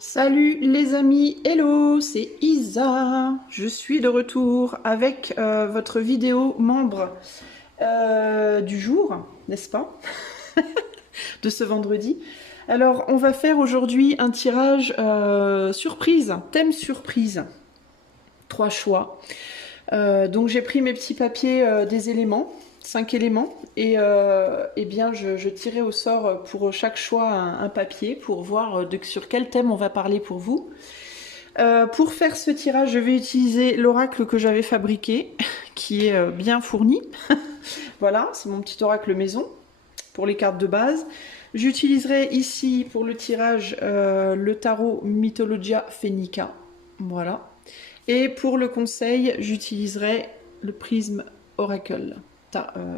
Salut les amis, hello, c'est Isa. Je suis de retour avec votre vidéo membre du jour, n'est-ce pas? De ce vendredi. Alors, on va faire aujourd'hui un tirage surprise, thème surprise. 3 choix. Donc, j'ai pris mes petits papiers des éléments, 5 éléments, et bien, je tirais au sort pour chaque choix un papier pour voir sur quel thème on va parler pour vous. Pour faire ce tirage, je vais utiliser l'oracle que j'avais fabriqué, qui est bien fourni. Voilà, c'est mon petit oracle maison pour les cartes de base. J'utiliserai ici pour le tirage le tarot Mythologia Phoenica. Voilà. Et pour le conseil, j'utiliserai le prisme oracle.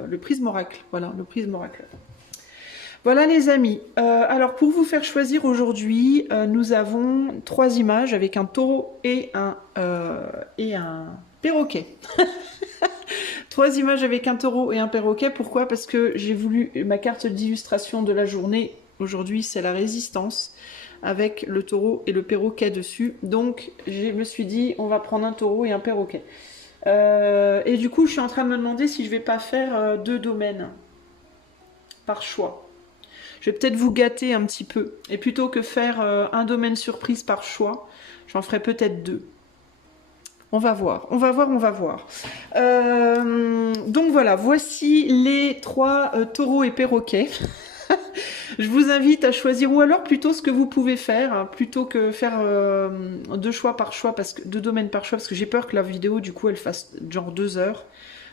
Le prisme oracle, voilà, le prisme oracle. Voilà les amis, alors pour vous faire choisir aujourd'hui, nous avons 3 images avec un taureau et un perroquet. 3 images avec un taureau et un perroquet, pourquoi? Parce que j'ai voulu, ma carte d'illustration de la journée, aujourd'hui c'est la résistance, avec le taureau et le perroquet dessus, donc je me suis dit on va prendre un taureau et un perroquet. Et du coup je suis en train de me demander si je vais pas faire 2 domaines par choix. Je vais peut-être vous gâter un petit peu. Et plutôt que faire un domaine surprise par choix, j'en ferai peut-être 2. On va voir, on va voir, on va voir. Donc voilà, voici les 3 taureaux et perroquets. Je vous invite à choisir, ou alors plutôt ce que vous pouvez faire, hein, plutôt que faire 2 choix par choix, 2 domaines par choix, parce que j'ai peur que la vidéo, du coup, elle fasse genre 2 heures.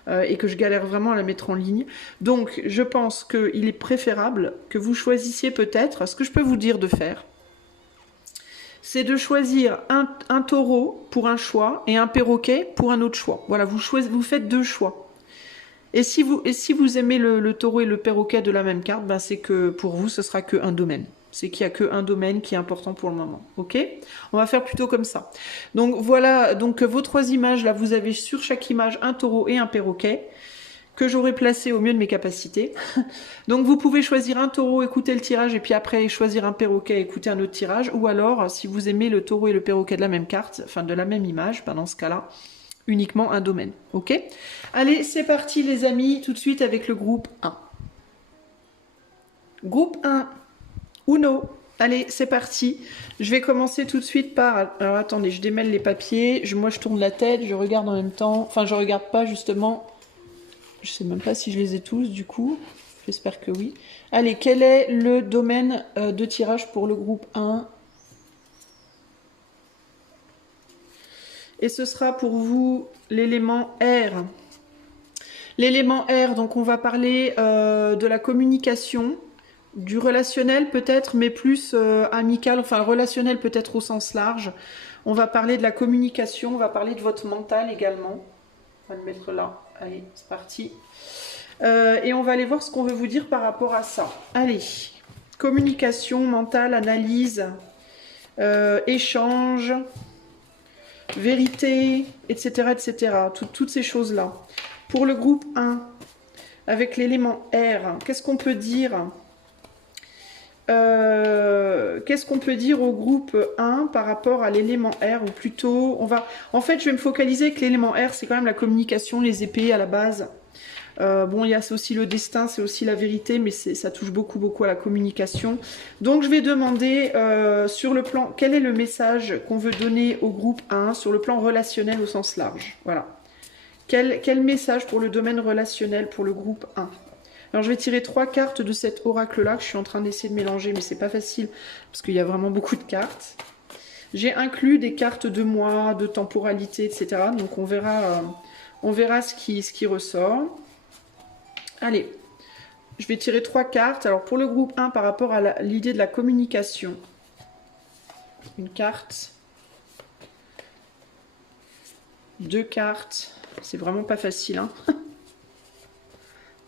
Et que je galère vraiment à la mettre en ligne. Donc je pense qu'il est préférable que vous choisissiez peut-être, ce que je peux vous dire de faire, c'est de choisir un taureau pour un choix et un perroquet pour un autre choix. Voilà, vous faites 2 choix. Et si vous aimez le taureau et le perroquet de la même carte, ben c'est que pour vous, ce sera qu'un domaine. C'est qu'il n'y a qu'un domaine qui est important pour le moment. Ok? On va faire plutôt comme ça. Donc voilà, donc vos 3 images, là, vous avez sur chaque image un taureau et un perroquet que j'aurai placé au mieux de mes capacités. Donc vous pouvez choisir un taureau, écouter le tirage, et puis après choisir un perroquet, écouter un autre tirage. Ou alors, si vous aimez le taureau et le perroquet de la même carte, enfin de la même image, ben dans ce cas-là, uniquement un domaine. Ok? Allez, c'est parti les amis, tout de suite avec le groupe 1. Groupe 1. Uno. Allez, c'est parti. Je vais commencer tout de suite par... Alors attendez, je démêle les papiers. Moi, je tourne la tête, je regarde en même temps. Enfin, je regarde pas justement. Je sais même pas si je les ai tous du coup. J'espère que oui. Allez, quel est le domaine de tirage pour le groupe 1? Et ce sera pour vous l'élément R. L'élément R, donc on va parler de la communication, du relationnel peut-être, mais plus amical, enfin relationnel peut-être au sens large. On va parler de la communication, on va parler de votre mental également. On va le mettre là. Allez, c'est parti. Et on va aller voir ce qu'on veut vous dire par rapport à ça. Allez, communication, mental, analyse, échange, vérité, etc. etc. Toutes ces choses-là. Pour le groupe 1, avec l'élément R, qu'est-ce qu'on peut dire? Qu'est-ce qu'on peut dire au groupe 1 par rapport à l'élément R, ou plutôt, en fait, je vais me focaliser avec l'élément R, c'est quand même la communication, les épées à la base. Bon, il y a aussi le destin, c'est aussi la vérité, mais ça touche beaucoup à la communication. Donc, je vais demander sur le plan, quel est le message qu'on veut donner au groupe 1 sur le plan relationnel au sens large. Voilà. Quel message pour le domaine relationnel pour le groupe 1? Alors, je vais tirer 3 cartes de cet oracle-là que je suis en train d'essayer de mélanger, mais c'est pas facile parce qu'il y a vraiment beaucoup de cartes. J'ai inclus des cartes de mois, de temporalité, etc. Donc, on verra ce qui ressort. Allez, je vais tirer 3 cartes. Alors, pour le groupe 1, par rapport à l'idée de la communication, une carte, 2 cartes, c'est vraiment pas facile, hein.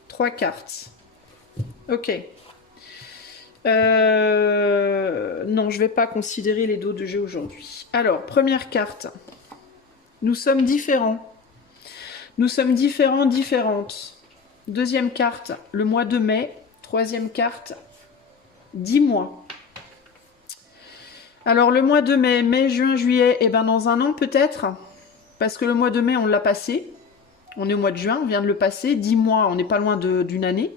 3 cartes. Ok. Non, je vais pas considérer les dos de jeu aujourd'hui. Alors, première carte. Nous sommes différents. Nous sommes différents, différentes. Deuxième carte, le mois de mai. Troisième carte, 10 mois. Alors le mois de mai, mai, juin, juillet, et ben dans un an peut-être, parce que le mois de mai on l'a passé, on est au mois de juin, on vient de le passer, 10 mois, on n'est pas loin d'une année.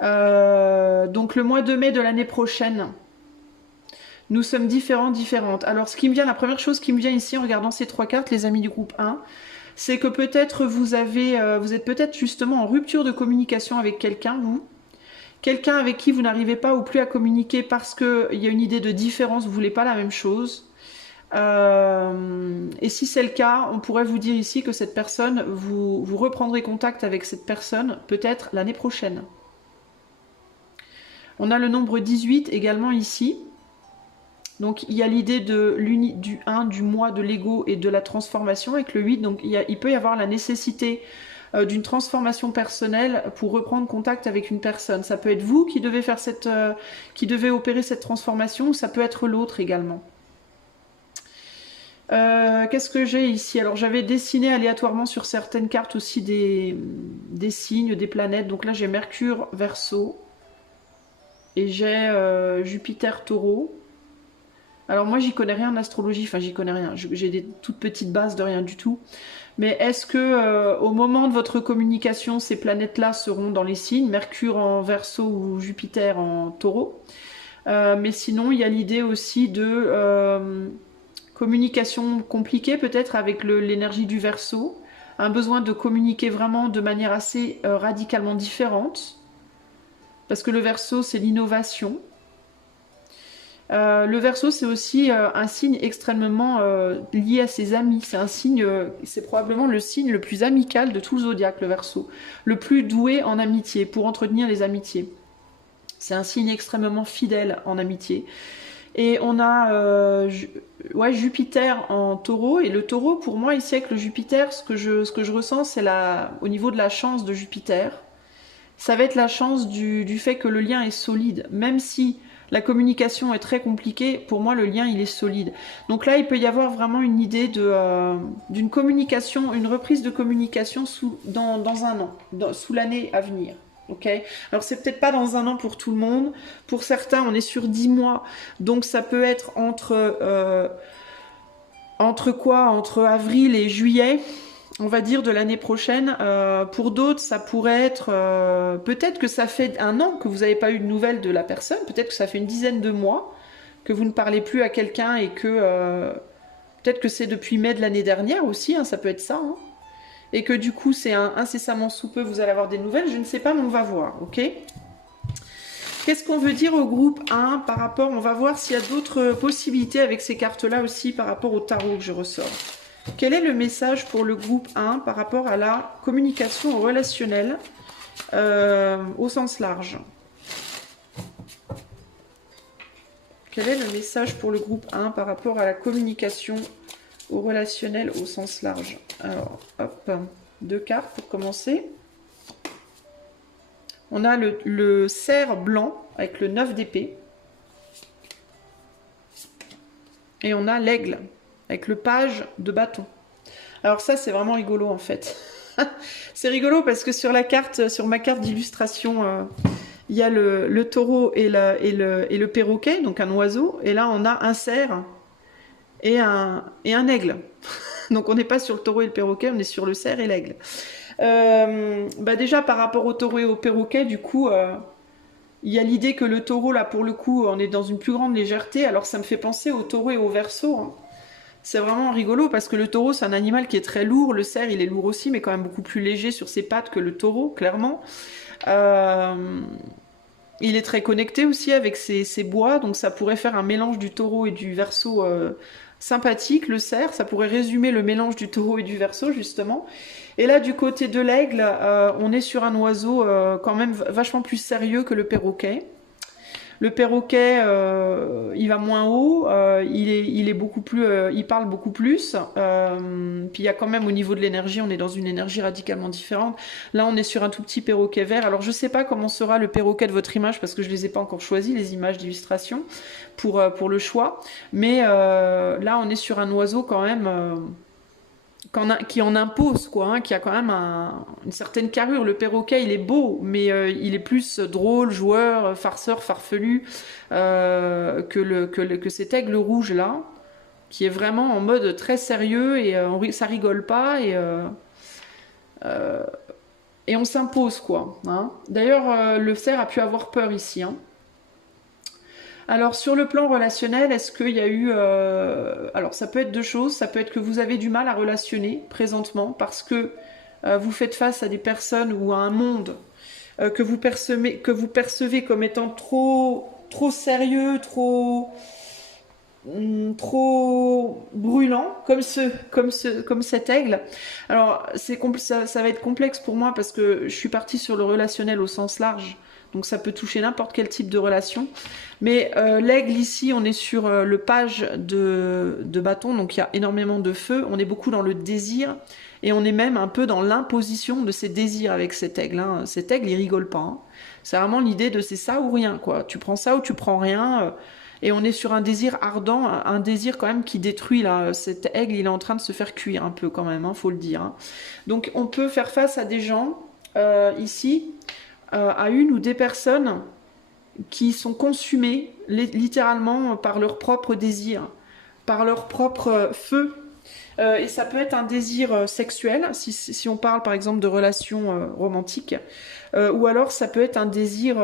Donc le mois de mai de l'année prochaine, nous sommes différentes. Alors ce qui me vient, la première chose qui me vient ici en regardant ces trois cartes, les amis du groupe 1, c'est que peut-être vous êtes peut-être justement en rupture de communication avec quelqu'un, vous. Quelqu'un avec qui vous n'arrivez pas ou plus à communiquer parce qu'il y a une idée de différence, vous ne voulez pas la même chose. Et si c'est le cas, on pourrait vous dire ici que cette personne, vous reprendrez contact avec cette personne peut-être l'année prochaine. On a le nombre 18 également ici. Donc il y a l'idée du 1, du moi, de l'ego et de la transformation avec le 8. Donc il peut y avoir la nécessité d'une transformation personnelle pour reprendre contact avec une personne. Ça peut être vous qui devez faire qui devez opérer cette transformation, ou ça peut être l'autre également. Qu'est-ce que j'ai ici? Alors j'avais dessiné aléatoirement sur certaines cartes aussi des signes, des planètes. Donc là j'ai Mercure, Verseau, et j'ai Jupiter, Taureau. Alors moi j'y connais rien en astrologie, enfin j'y connais rien, j'ai des toutes petites bases de rien du tout. Mais est-ce que au moment de votre communication, ces planètes-là seront dans les signes, Mercure en Verseau ou Jupiter en Taureau? Mais sinon, il y a l'idée aussi de communication compliquée peut-être avec l'énergie du Verseau, un besoin de communiquer vraiment de manière assez radicalement différente, parce que le Verseau c'est l'innovation. Le Verseau, c'est aussi un signe extrêmement lié à ses amis. C'est un signe, c'est probablement le signe le plus amical de tout le zodiaque, le Verseau. Le plus doué en amitié, pour entretenir les amitiés. C'est un signe extrêmement fidèle en amitié. Et on a Jupiter en Taureau. Et le Taureau, pour moi, ici avec le Jupiter, ce que je ressens, c'est au niveau de la chance de Jupiter. Ça va être la chance du fait que le lien est solide. Même si la communication est très compliquée, pour moi le lien il est solide. Donc là il peut y avoir vraiment une idée d'une communication, une reprise de communication dans un an, sous l'année à venir. Okay. Alors c'est peut-être pas dans un an pour tout le monde. Pour certains on est sur 10 mois. Donc ça peut être entre quoi? Entre avril et juillet, on va dire, de l'année prochaine. Pour d'autres, ça pourrait être... peut-être que ça fait un an que vous n'avez pas eu de nouvelles de la personne. Peut-être que ça fait une dizaine de mois que vous ne parlez plus à quelqu'un et que... peut-être que c'est depuis mai de l'année dernière aussi, hein, ça peut être ça. Hein, et que du coup, c'est incessamment sous peu, vous allez avoir des nouvelles. Je ne sais pas, mais on va voir, ok? Qu'est-ce qu'on veut dire au groupe 1 par rapport... On va voir s'il y a d'autres possibilités avec ces cartes-là aussi par rapport au tarot que je ressors. Quel est le message pour le groupe 1 par rapport à la communication relationnelle au sens large? Quel est le message pour le groupe 1 par rapport à la communication au relationnel au sens large? Alors, hop, 2 cartes pour commencer. On a le cerf blanc avec le 9 d'épée. Et on a l'aigle avec le page de bâton. Alors ça, c'est vraiment rigolo en fait. C'est rigolo parce que sur la carte, sur ma carte d'illustration, il y a le taureau et le perroquet, donc un oiseau. Et là, on a un cerf et un aigle. Donc on n'est pas sur le taureau et le perroquet, on est sur le cerf et l'aigle. Déjà, par rapport au taureau et au perroquet, du coup... il y a l'idée que le taureau, là, pour le coup, on est dans une plus grande légèreté. Alors, ça me fait penser au taureau et au Verseau. Hein. C'est vraiment rigolo parce que le taureau, c'est un animal qui est très lourd. Le cerf, il est lourd aussi, mais quand même beaucoup plus léger sur ses pattes que le taureau, clairement. Il est très connecté aussi avec ses bois. Donc, ça pourrait faire un mélange du taureau et du Verseau sympathique. Le cerf, ça pourrait résumer le mélange du taureau et du Verseau, justement. Et là, du côté de l'aigle, on est sur un oiseau quand même vachement plus sérieux que le perroquet. Le perroquet, il va moins haut, il est beaucoup plus, il parle beaucoup plus. Puis il y a quand même au niveau de l'énergie, on est dans une énergie radicalement différente. Là, on est sur un tout petit perroquet vert. Alors, je ne sais pas comment sera le perroquet de votre image parce que je ne les ai pas encore choisis, les images d'illustration, pour le choix. Mais là, on est sur un oiseau quand même... qui en impose, quoi, hein, qui a quand même une certaine carrure. Le perroquet, il est beau, mais il est plus drôle, joueur, farceur, farfelu que cet aigle rouge là, qui est vraiment en mode très sérieux et ça rigole pas et on s'impose, quoi. Hein. D'ailleurs, le cerf a pu avoir peur ici. Hein. Alors sur le plan relationnel, est-ce qu'il y a eu... Alors ça peut être deux choses, ça peut être que vous avez du mal à relationner présentement parce que vous faites face à des personnes ou à un monde que vous percevez comme étant trop sérieux, trop brûlant, comme cet aigle. Alors ça va être complexe pour moi parce que je suis partie sur le relationnel au sens large. Donc ça peut toucher n'importe quel type de relation. Mais l'aigle ici, on est sur le page de bâton, donc il y a énormément de feu. On est beaucoup dans le désir et on est même un peu dans l'imposition de ses désirs avec cet aigle. Hein. Cet aigle, il rigole pas. Hein. C'est vraiment l'idée de c'est ça ou rien, quoi. Tu prends ça ou tu prends rien. Et on est sur un désir ardent, un désir quand même qui détruit là. Cet aigle, il est en train de se faire cuire un peu quand même, hein, faut le dire. Hein. Donc on peut faire face à des gens ici. À une ou des personnes qui sont consumées littéralement par leur propre désir, par leur propre feu. Et ça peut être un désir sexuel, si on parle par exemple de relations romantiques, ou alors ça peut être un désir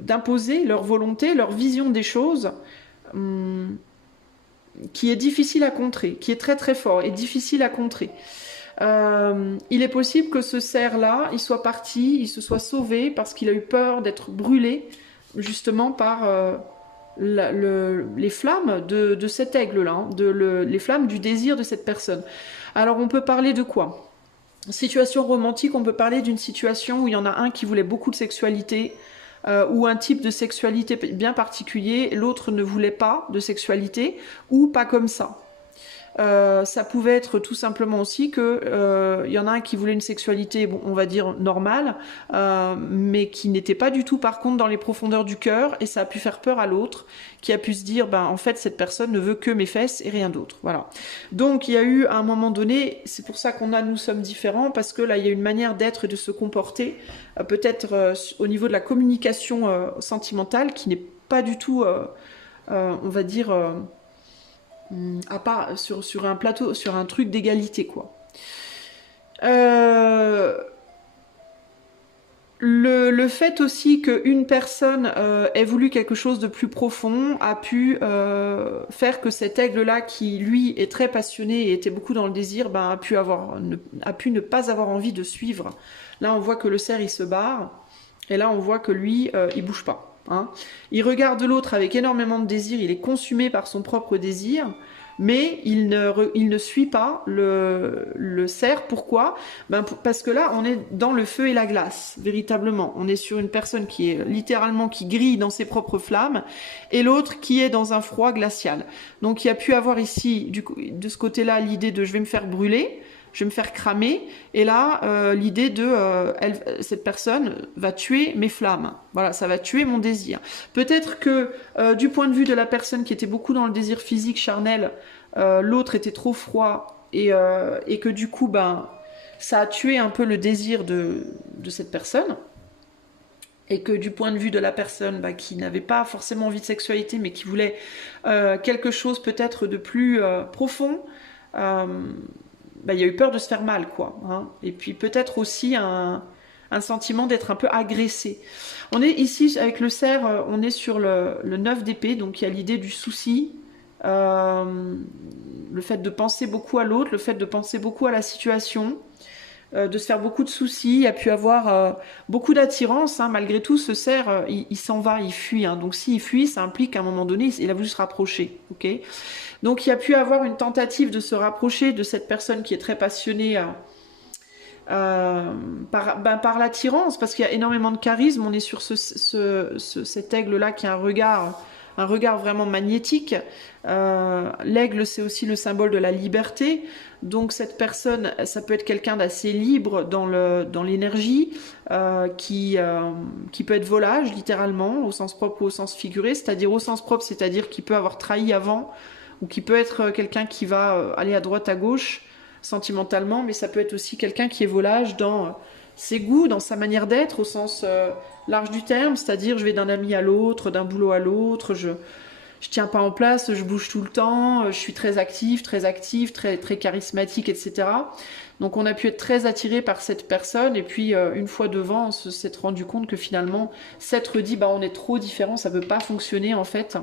d'imposer leur volonté, leur vision des choses, qui est difficile à contrer, qui est très très fort et difficile à contrer. Il est possible que ce cerf-là, il soit parti, il se soit sauvé parce qu'il a eu peur d'être brûlé justement par les flammes de cet aigle-là, hein, les flammes du désir de cette personne. Alors on peut parler de quoi? Situation romantique, on peut parler d'une situation où il y en a un qui voulait beaucoup de sexualité ou un type de sexualité bien particulier, l'autre ne voulait pas de sexualité ou pas comme ça. Ça pouvait être tout simplement aussi que y en a un qui voulait une sexualité, bon, on va dire normale, mais qui n'était pas du tout par contre dans les profondeurs du cœur, et ça a pu faire peur à l'autre, qui a pu se dire, ben en fait cette personne ne veut que mes fesses et rien d'autre. Voilà. Donc il y a eu à un moment donné, c'est pour ça nous sommes différents, parce que là il y a une manière d'être et de se comporter, peut-être au niveau de la communication sentimentale, qui n'est pas du tout, on va dire à part sur un plateau, sur un truc d'égalité, quoi. Le fait aussi qu'une personne ait voulu quelque chose de plus profond a pu faire que cet aigle-là, qui lui est très passionné et était beaucoup dans le désir, ben, a pu ne pas avoir envie de suivre. Là, on voit que le cerf, il se barre, et là, on voit que lui, il bouge pas. Hein. Il regarde l'autre avec énormément de désir, il est consumé par son propre désir, mais il ne suit pas le cerf. Pourquoi? Parce que là, on est dans le feu et la glace, véritablement. On est sur une personne qui est littéralement qui grille dans ses propres flammes, et l'autre qui est dans un froid glacial. Donc il y a pu avoir ici, de ce côté-là, l'idée de je vais me faire brûler, je vais me faire cramer, et là, l'idée de cette personne va tuer mes flammes. Voilà, ça va tuer mon désir. Peut-être que du point de vue de la personne qui était beaucoup dans le désir physique, charnel, l'autre était trop froid, et que du coup, ben, ça a tué un peu le désir de cette personne. Et que du point de vue de la personne qui n'avait pas forcément envie de sexualité, mais qui voulait quelque chose peut-être de plus profond, il y a eu peur de se faire mal, quoi. Hein. Et puis peut-être aussi un sentiment d'être un peu agressé. On est ici, avec le cerf, on est sur le 9 d'épée, donc il y a l'idée du souci, le fait de penser beaucoup à l'autre, le fait de penser beaucoup à la situation, de se faire beaucoup de soucis. Il y a pu avoir beaucoup d'attirance, hein. Malgré tout, ce cerf, il s'en va, il fuit. Hein. Donc s'il fuit, ça implique qu'à un moment donné, il a voulu se rapprocher. Okay. Donc il y a pu avoir une tentative de se rapprocher de cette personne qui est très passionnée par l'attirance, parce qu'il y a énormément de charisme. On est sur cet aigle-là qui a un regard vraiment magnétique. L'aigle, c'est aussi le symbole de la liberté. Donc cette personne, ça peut être quelqu'un d'assez libre dans l'énergie, qui peut être volage littéralement, au sens propre ou au sens figuré. C'est-à-dire au sens propre, c'est-à-dire qu'il peut avoir trahi avant, ou qui peut être quelqu'un qui va aller à droite à gauche sentimentalement, mais ça peut être aussi quelqu'un qui est volage dans ses goûts, dans sa manière d'être au sens large du terme, c'est-à-dire je vais d'un ami à l'autre, d'un boulot à l'autre, je tiens pas en place, je bouge tout le temps, je suis très active, très charismatique, etc. Donc on a pu être très attiré par cette personne, et puis une fois devant, on s'est rendu compte que finalement, s'être dit, bah on est trop différents, ça peut pas fonctionner en fait.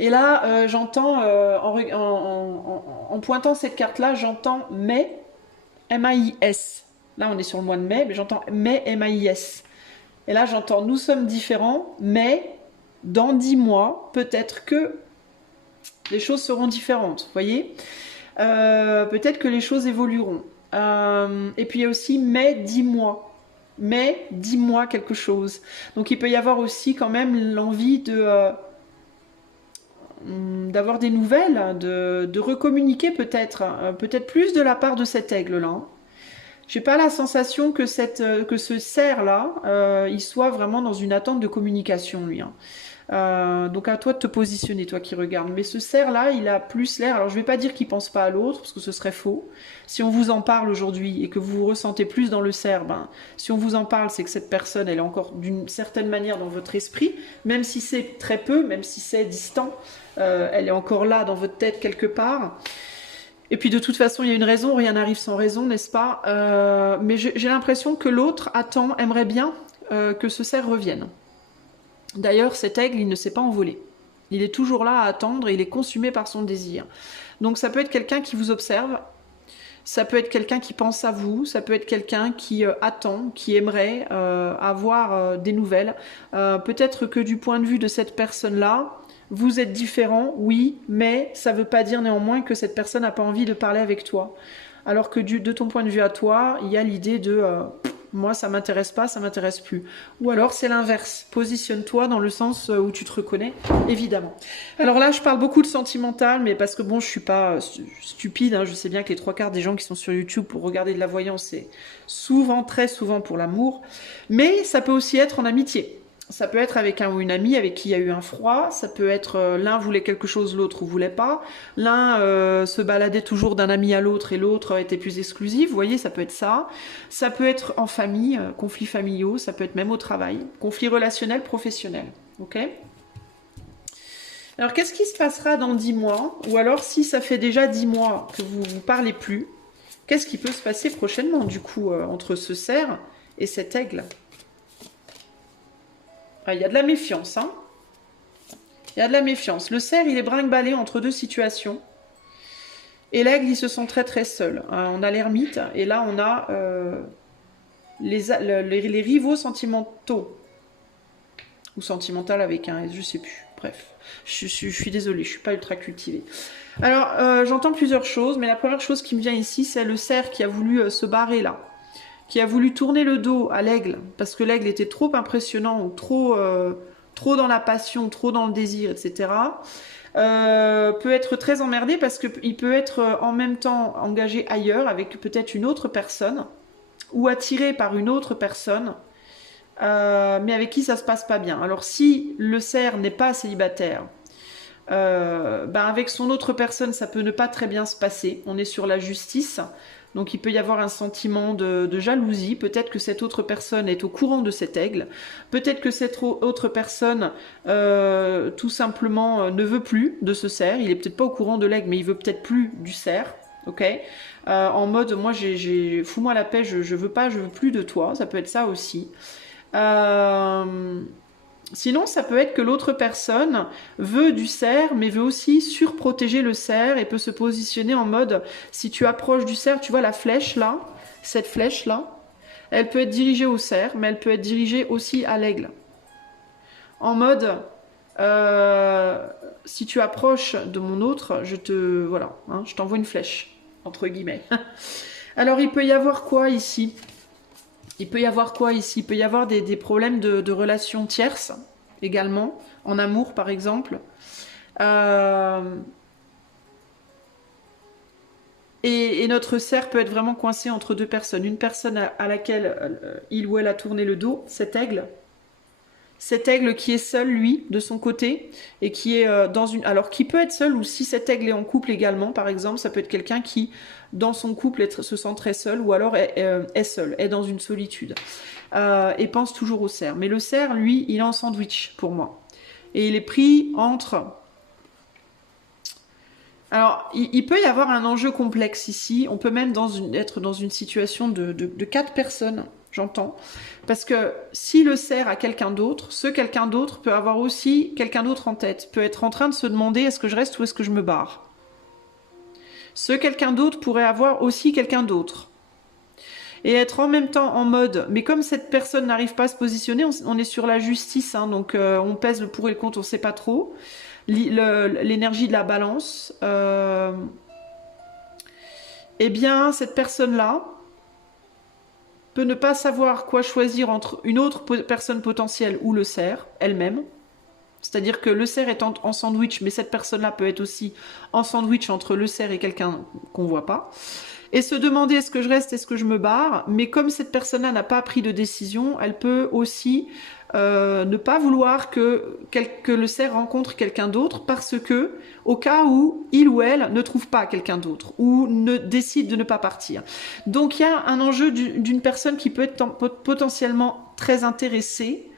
Et là, j'entends, en pointant cette carte-là, j'entends mai, M-A-I-S. Là, on est sur le mois de mai, mais j'entends mai, M-A-I-S. Et là, j'entends, nous sommes différents, mais dans 10 mois, peut-être que les choses seront différentes, vous voyez, peut-être que les choses évolueront. Et puis il y a aussi mais 10 mois. Mais 10 mois quelque chose. Donc il peut y avoir aussi quand même l'envie d'avoir des nouvelles, de recommuniquer peut-être, peut-être plus de la part de cet aigle-là. J'ai pas la sensation que ce cerf-là, il soit vraiment dans une attente de communication, lui. Hein. Donc à toi de te positionner, toi qui regardes. Mais ce cerf-là, il a plus l'air... Alors je vais pas dire qu'il pense pas à l'autre, parce que ce serait faux. Si on vous en parle aujourd'hui et que vous vous ressentez plus dans le cerf, ben, si on vous en parle, c'est que cette personne, elle est encore d'une certaine manière dans votre esprit, même si c'est très peu, même si c'est distant, elle est encore là dans votre tête quelque part. Et puis de toute façon, il y a une raison, rien n'arrive sans raison, n'est-ce pas? Mais j'ai l'impression que l'autre aimerait bien que ce cerf revienne. D'ailleurs, cet aigle, il ne s'est pas envolé. Il est toujours là à attendre et il est consumé par son désir. Donc ça peut être quelqu'un qui vous observe, ça peut être quelqu'un qui pense à vous, ça peut être quelqu'un qui attend, qui aimerait avoir des nouvelles. Peut-être que du point de vue de cette personne-là, vous êtes différent, oui, mais ça ne veut pas dire néanmoins que cette personne n'a pas envie de parler avec toi. Alors que de ton point de vue à toi, il y a l'idée de moi ça m'intéresse pas, ça m'intéresse plus. Ou alors c'est l'inverse, positionne-toi dans le sens où tu te reconnais, évidemment. Alors là je parle beaucoup de sentimental, mais parce que bon je suis pas stupide, hein, je sais bien que les 3/4 des gens qui sont sur YouTube pour regarder de la voyance, c'est souvent, très souvent pour l'amour, mais ça peut aussi être en amitié. Ça peut être avec un ou une amie avec qui il y a eu un froid, ça peut être l'un voulait quelque chose, l'autre voulait pas, l'un se baladait toujours d'un ami à l'autre et l'autre était plus exclusif, vous voyez, ça peut être ça. Ça peut être en famille, conflits familiaux, ça peut être même au travail, conflits relationnels, professionnels, ok? Alors qu'est-ce qui se passera dans 10 mois, ou alors si ça fait déjà 10 mois que vous ne parlez plus, qu'est-ce qui peut se passer prochainement du coup entre ce cerf et cet aigle? Il y a de la méfiance, hein. Il y a de la méfiance. Le cerf, il est brinque-ballé entre deux situations. Et l'aigle, il se sent très très seul. On a l'ermite, et là, on a les rivaux sentimentaux. Ou sentimental avec un S, je sais plus. Bref, je suis désolée, je suis pas ultra cultivée. Alors, j'entends plusieurs choses, mais la première chose qui me vient ici, c'est le cerf qui a voulu se barrer là. Qui a voulu tourner le dos à l'aigle, parce que l'aigle était trop impressionnant, ou trop dans la passion, trop dans le désir, etc., peut être très emmerdé parce qu'il peut être en même temps engagé ailleurs avec peut-être une autre personne, ou attiré par une autre personne, mais avec qui ça se passe pas bien. Alors si le cerf n'est pas célibataire, avec son autre personne, ça peut ne pas très bien se passer. On est sur la justice. Donc il peut y avoir un sentiment de jalousie. Peut-être que cette autre personne est au courant de cet aigle. Peut-être que cette autre personne, tout simplement, ne veut plus de ce cerf. Il est peut-être pas au courant de l'aigle, mais il veut peut-être plus du cerf. Ok, en mode, moi, fous-moi la paix, je veux plus de toi. Ça peut être ça aussi. Sinon, ça peut être que l'autre personne veut du cerf, mais veut aussi surprotéger le cerf et peut se positionner en mode, si tu approches du cerf, tu vois la flèche là, cette flèche là, elle peut être dirigée au cerf, mais elle peut être dirigée aussi à l'aigle. En mode, si tu approches de mon autre, je t'envoie une flèche, entre guillemets. Alors, il peut y avoir quoi ici ? Il peut y avoir quoi ici? Il peut y avoir des problèmes de relations tierces, également, en amour par exemple. Et notre cerf peut être vraiment coincé entre deux personnes. Une personne à laquelle il ou elle a tourné le dos, cet aigle, Cet aigle qui est seul, lui, de son côté, et qui est dans une... Alors, qui peut être seul, ou si cet aigle est en couple également, par exemple, ça peut être quelqu'un qui, dans son couple, se sent très seul, ou alors est seul, est dans une solitude, et pense toujours au cerf. Mais le cerf, lui, il est en sandwich, pour moi. Et il est pris entre... Alors, il peut y avoir un enjeu complexe ici. On peut même être dans une situation de 4 personnes, j'entends. Parce que si le cerf a quelqu'un d'autre, ce quelqu'un d'autre peut avoir aussi quelqu'un d'autre en tête. Peut être en train de se demander est-ce que je reste ou est-ce que je me barre. Ce quelqu'un d'autre pourrait avoir aussi quelqu'un d'autre. Et être en même temps en mode, mais comme cette personne n'arrive pas à se positionner, on est sur la justice, hein, donc on pèse le pour et le contre, on ne sait pas trop. L'énergie de la balance, eh bien, cette personne-là peut ne pas savoir quoi choisir entre une autre personne potentielle ou le cerf elle-même. C'est-à-dire que le cerf est en sandwich, mais cette personne-là peut être aussi en sandwich entre le cerf et quelqu'un qu'on ne voit pas. Et se demander est-ce que je reste, est-ce que je me barre. Mais comme cette personne-là n'a pas pris de décision, elle peut aussi ne pas vouloir que le cerf rencontre quelqu'un d'autre parce que, au cas où il ou elle ne trouve pas quelqu'un d'autre ou ne décide de ne pas partir. Donc il y a un enjeu d'une personne qui peut être potentiellement très intéressée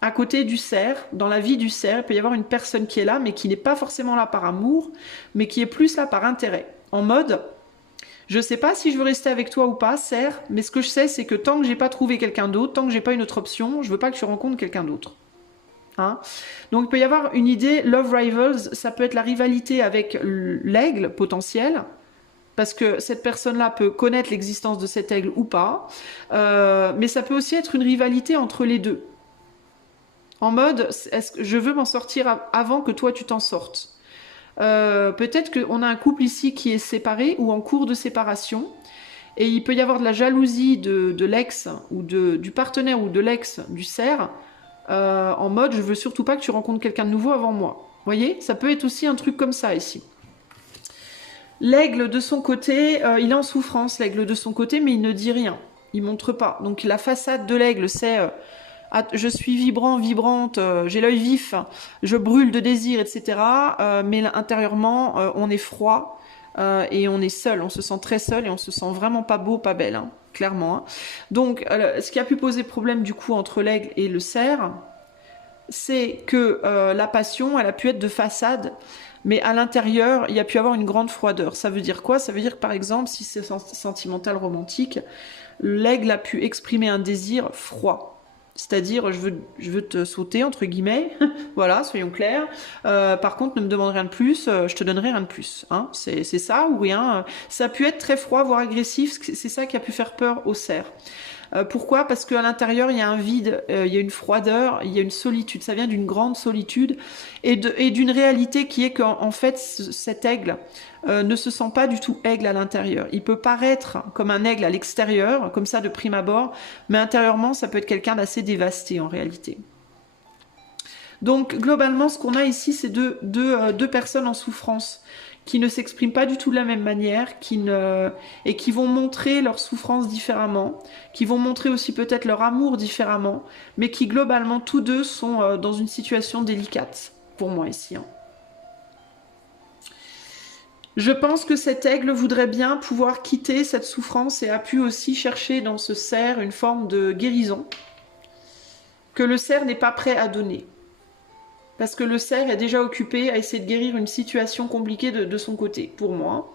à côté du cerf, dans la vie du cerf. Il peut y avoir une personne qui est là, mais qui n'est pas forcément là par amour, mais qui est plus là par intérêt. En mode, je sais pas si je veux rester avec toi ou pas, cerf, mais ce que je sais, c'est que tant que j'ai pas trouvé quelqu'un d'autre, tant que j'ai pas une autre option, je veux pas que tu rencontres quelqu'un d'autre. Hein? Donc il peut y avoir une idée, love rivals, ça peut être la rivalité avec l'aigle potentiel, parce que cette personne-là peut connaître l'existence de cet aigle ou pas, mais ça peut aussi être une rivalité entre les deux. En mode, est-ce que je veux m'en sortir avant que toi tu t'en sortes. Peut-être qu'on a un couple ici qui est séparé ou en cours de séparation, et il peut y avoir de la jalousie de l'ex ou du partenaire ou de l'ex du cerf, en mode je veux surtout pas que tu rencontres quelqu'un de nouveau avant moi. Vous voyez, ça peut être aussi un truc comme ça ici. L'aigle de son côté, il est en souffrance, l'aigle de son côté, mais il ne dit rien, il montre pas. Donc la façade de l'aigle, c'est je suis vibrant, vibrante, j'ai l'œil vif, je brûle de désir, etc. Mais intérieurement, on est froid et on est seul, on se sent très seul et on se sent vraiment pas beau, pas belle, hein, clairement. Hein. Donc, ce qui a pu poser problème du coup entre l'aigle et le cerf, c'est que la passion, elle a pu être de façade, mais à l'intérieur, il y a pu avoir une grande froideur. Ça veut dire quoi? Ça veut dire que par exemple, si c'est sentimental, romantique, l'aigle a pu exprimer un désir froid. C'est-à-dire, je veux te sauter, entre guillemets, voilà, soyons clairs. Par contre, ne me demande rien de plus, je te donnerai rien de plus. Hein. C'est ça ou rien. Ça a pu être très froid, voire agressif, c'est ça qui a pu faire peur au cerf. Pourquoi? Parce qu'à l'intérieur, il y a un vide, il y a une froideur, il y a une solitude. Ça vient d'une grande solitude et d'une réalité qui est qu'en fait, cet aigle ne se sent pas du tout aigle à l'intérieur. Il peut paraître comme un aigle à l'extérieur, comme ça de prime abord, mais intérieurement, ça peut être quelqu'un d'assez dévasté en réalité. Donc globalement, ce qu'on a ici, c'est deux personnes en souffrance qui ne s'expriment pas du tout de la même manière, et qui vont montrer leur souffrance différemment, qui vont montrer aussi peut-être leur amour différemment, mais qui globalement, tous deux sont dans une situation délicate, pour moi ici. Hein. Je pense que cet aigle voudrait bien pouvoir quitter cette souffrance et a pu aussi chercher dans ce cerf une forme de guérison que le cerf n'est pas prêt à donner. Parce que le cerf est déjà occupé à essayer de guérir une situation compliquée de son côté, pour moi.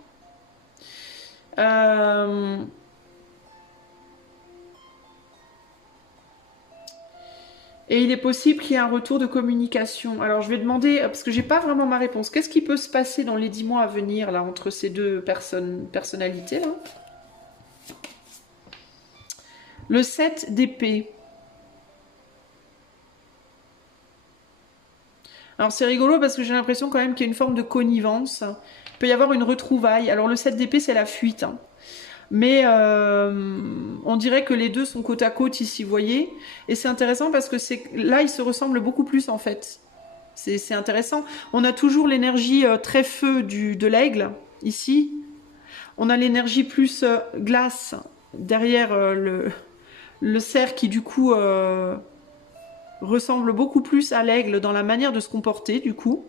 Et il est possible qu'il y ait un retour de communication. Alors je vais demander, parce que j'ai pas vraiment ma réponse, qu'est-ce qui peut se passer dans les 10 mois à venir, là, entre ces deux personnalités, là? Le 7 d'épée. Alors c'est rigolo parce que j'ai l'impression quand même qu'il y a une forme de connivence. Il peut y avoir une retrouvaille. Alors le 7 d'épée, c'est la fuite. Hein. Mais on dirait que les deux sont côte à côte ici, vous voyez. Et c'est intéressant parce que là, ils se ressemblent beaucoup plus en fait. C'est intéressant. On a toujours l'énergie très feu de l'aigle, ici. On a l'énergie plus glace derrière le cerf qui du coup ressemble beaucoup plus à l'aigle dans la manière de se comporter, du coup.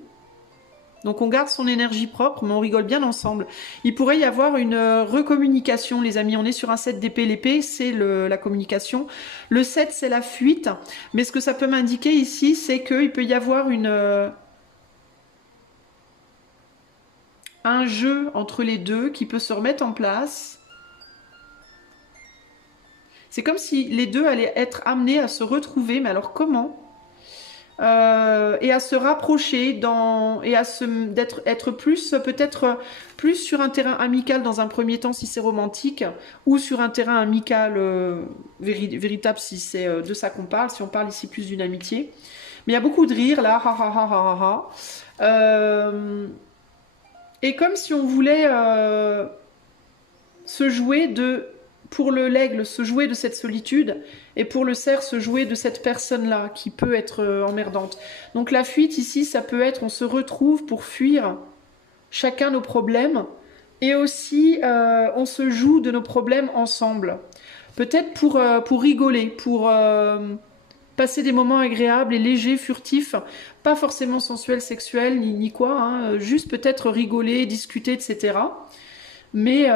Donc on garde son énergie propre, mais on rigole bien ensemble. Il pourrait y avoir une recommunication, les amis. On est sur un 7 d'épée. L'épée, c'est la communication. Le 7, c'est la fuite. Mais ce que ça peut m'indiquer ici, c'est qu'il peut y avoir un jeu entre les deux qui peut se remettre en place. C'est comme si les deux allaient être amenés à se retrouver, mais alors comment ? Et à se rapprocher et à être plus, peut-être plus sur un terrain amical dans un premier temps si c'est romantique, ou sur un terrain amical véritable si c'est de ça qu'on parle, si on parle ici plus d'une amitié. Mais il y a beaucoup de rire là, ha ha ha ha ha ha. Et comme si on voulait se jouer pour l'aigle, se jouer de cette solitude, et pour le cerf, se jouer de cette personne-là qui peut être emmerdante. Donc la fuite ici, ça peut être, on se retrouve pour fuir chacun nos problèmes, et aussi on se joue de nos problèmes ensemble. Peut-être pour rigoler, pour passer des moments agréables et légers, furtifs, pas forcément sensuels, sexuels, ni quoi, hein, juste peut-être rigoler, discuter, etc. Mais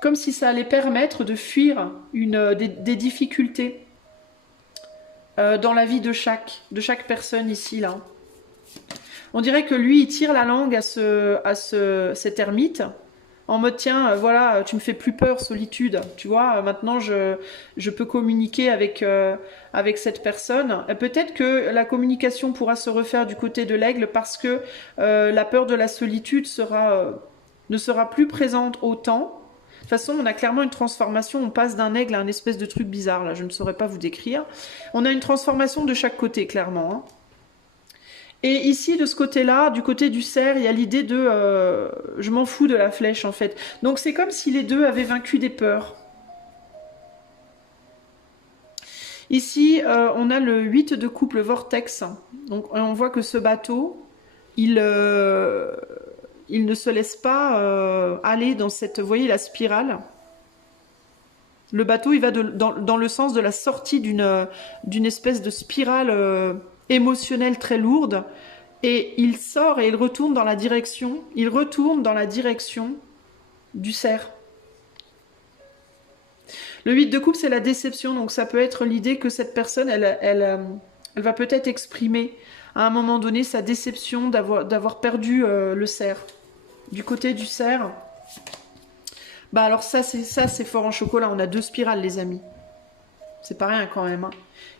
comme si ça allait permettre de fuir des difficultés dans la vie de chaque personne ici, là. On dirait que lui, il tire la langue à cet ermite, en mode, tiens, voilà, tu me fais plus peur, solitude, tu vois, maintenant je peux communiquer avec cette personne. Peut-être que la communication pourra se refaire du côté de l'aigle parce que la peur de la solitude ne sera plus présente autant. De toute façon, on a clairement une transformation, on passe d'un aigle à un espèce de truc bizarre, là, je ne saurais pas vous décrire. On a une transformation de chaque côté, clairement. Hein. Et ici, de ce côté-là, du côté du cerf, il y a l'idée de je m'en fous de la flèche, en fait. Donc c'est comme si les deux avaient vaincu des peurs. Ici, on a le 8 de coupe, le vortex. Donc on voit que ce bateau, il ne se laisse pas aller dans cette, vous voyez, la spirale. Le bateau, il va dans le sens de la sortie d'une espèce de spirale émotionnelle très lourde. Et il sort et il retourne dans la direction du cerf. Le 8 de coupe, c'est la déception. Donc ça peut être l'idée que cette personne, elle va peut-être exprimer à un moment donné sa déception d'avoir perdu le cerf. Du côté du cerf, bah alors ça c'est fort en chocolat. On a 2 spirales, les amis. C'est pas rien quand même. Hein.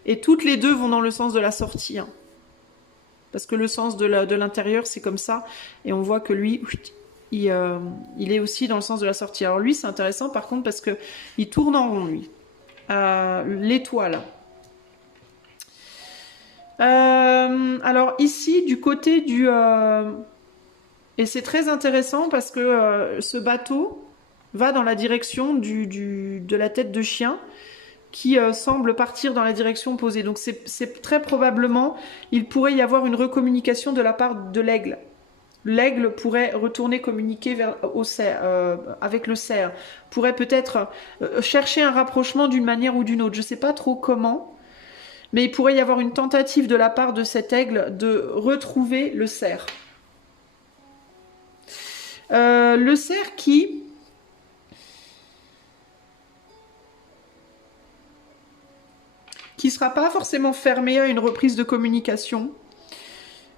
Et toutes les deux vont dans le sens de la sortie. Hein. Parce que le sens de l'intérieur, c'est comme ça. Et on voit que lui, il est aussi dans le sens de la sortie. Alors lui, c'est intéressant par contre parce qu'il tourne en rond, lui. L'étoile. Alors ici, du côté du... Et c'est très intéressant parce que ce bateau va dans la direction de la tête de chien qui semble partir dans la direction opposée. Donc c'est très probablement, il pourrait y avoir une recommunication de la part de l'aigle. L'aigle pourrait retourner communiquer avec le cerf, pourrait peut-être chercher un rapprochement d'une manière ou d'une autre. Je ne sais pas trop comment, mais il pourrait y avoir une tentative de la part de cet aigle de retrouver le cerf. Le cerf qui sera pas forcément fermé à une reprise de communication,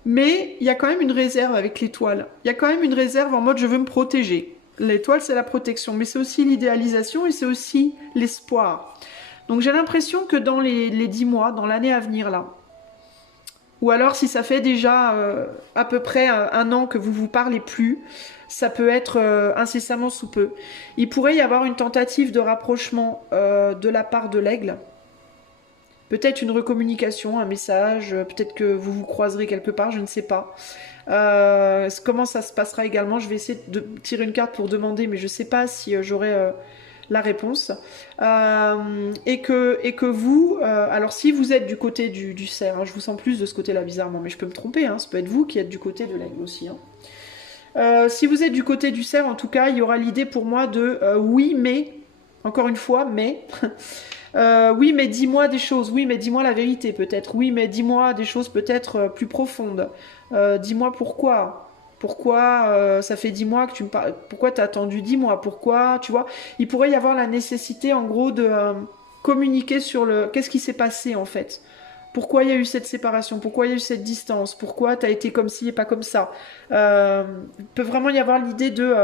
mais il y a quand même une réserve avec l'étoile. Il y a quand même une réserve en mode je veux me protéger. L'étoile, c'est la protection, mais c'est aussi l'idéalisation et c'est aussi l'espoir. Donc j'ai l'impression que dans les 10 mois, dans l'année à venir là, ou alors si ça fait déjà à peu près un an que vous vous parlez plus, ça peut être incessamment sous peu. Il pourrait y avoir une tentative de rapprochement de la part de l'aigle. Peut-être une recommunication, un message, peut-être que vous vous croiserez quelque part, je ne sais pas. Comment ça se passera également, je vais essayer de tirer une carte pour demander, mais je ne sais pas si j'aurai la réponse. Et que vous, alors si vous êtes du côté du cerf, hein, je vous sens plus de ce côté-là bizarrement, mais je peux me tromper, hein, ça peut être vous qui êtes du côté de l'aigle aussi. Hein. Si vous êtes du côté du cerf, en tout cas, il y aura l'idée pour moi de oui, mais, encore une fois, mais... Oui, mais dis-moi des choses. Oui, mais dis-moi la vérité, peut-être. Oui, mais dis-moi des choses peut-être plus profondes. Dis-moi pourquoi. Pourquoi ça fait 10 mois que tu me parles. Pourquoi t'as attendu 10 mois? Pourquoi, tu vois? Il pourrait y avoir la nécessité, en gros, de communiquer sur le. Qu'est-ce qui s'est passé, en fait? Pourquoi il y a eu cette séparation? Pourquoi il y a eu cette distance? Pourquoi t'as été comme ci et pas comme ça? Il peut vraiment y avoir l'idée de.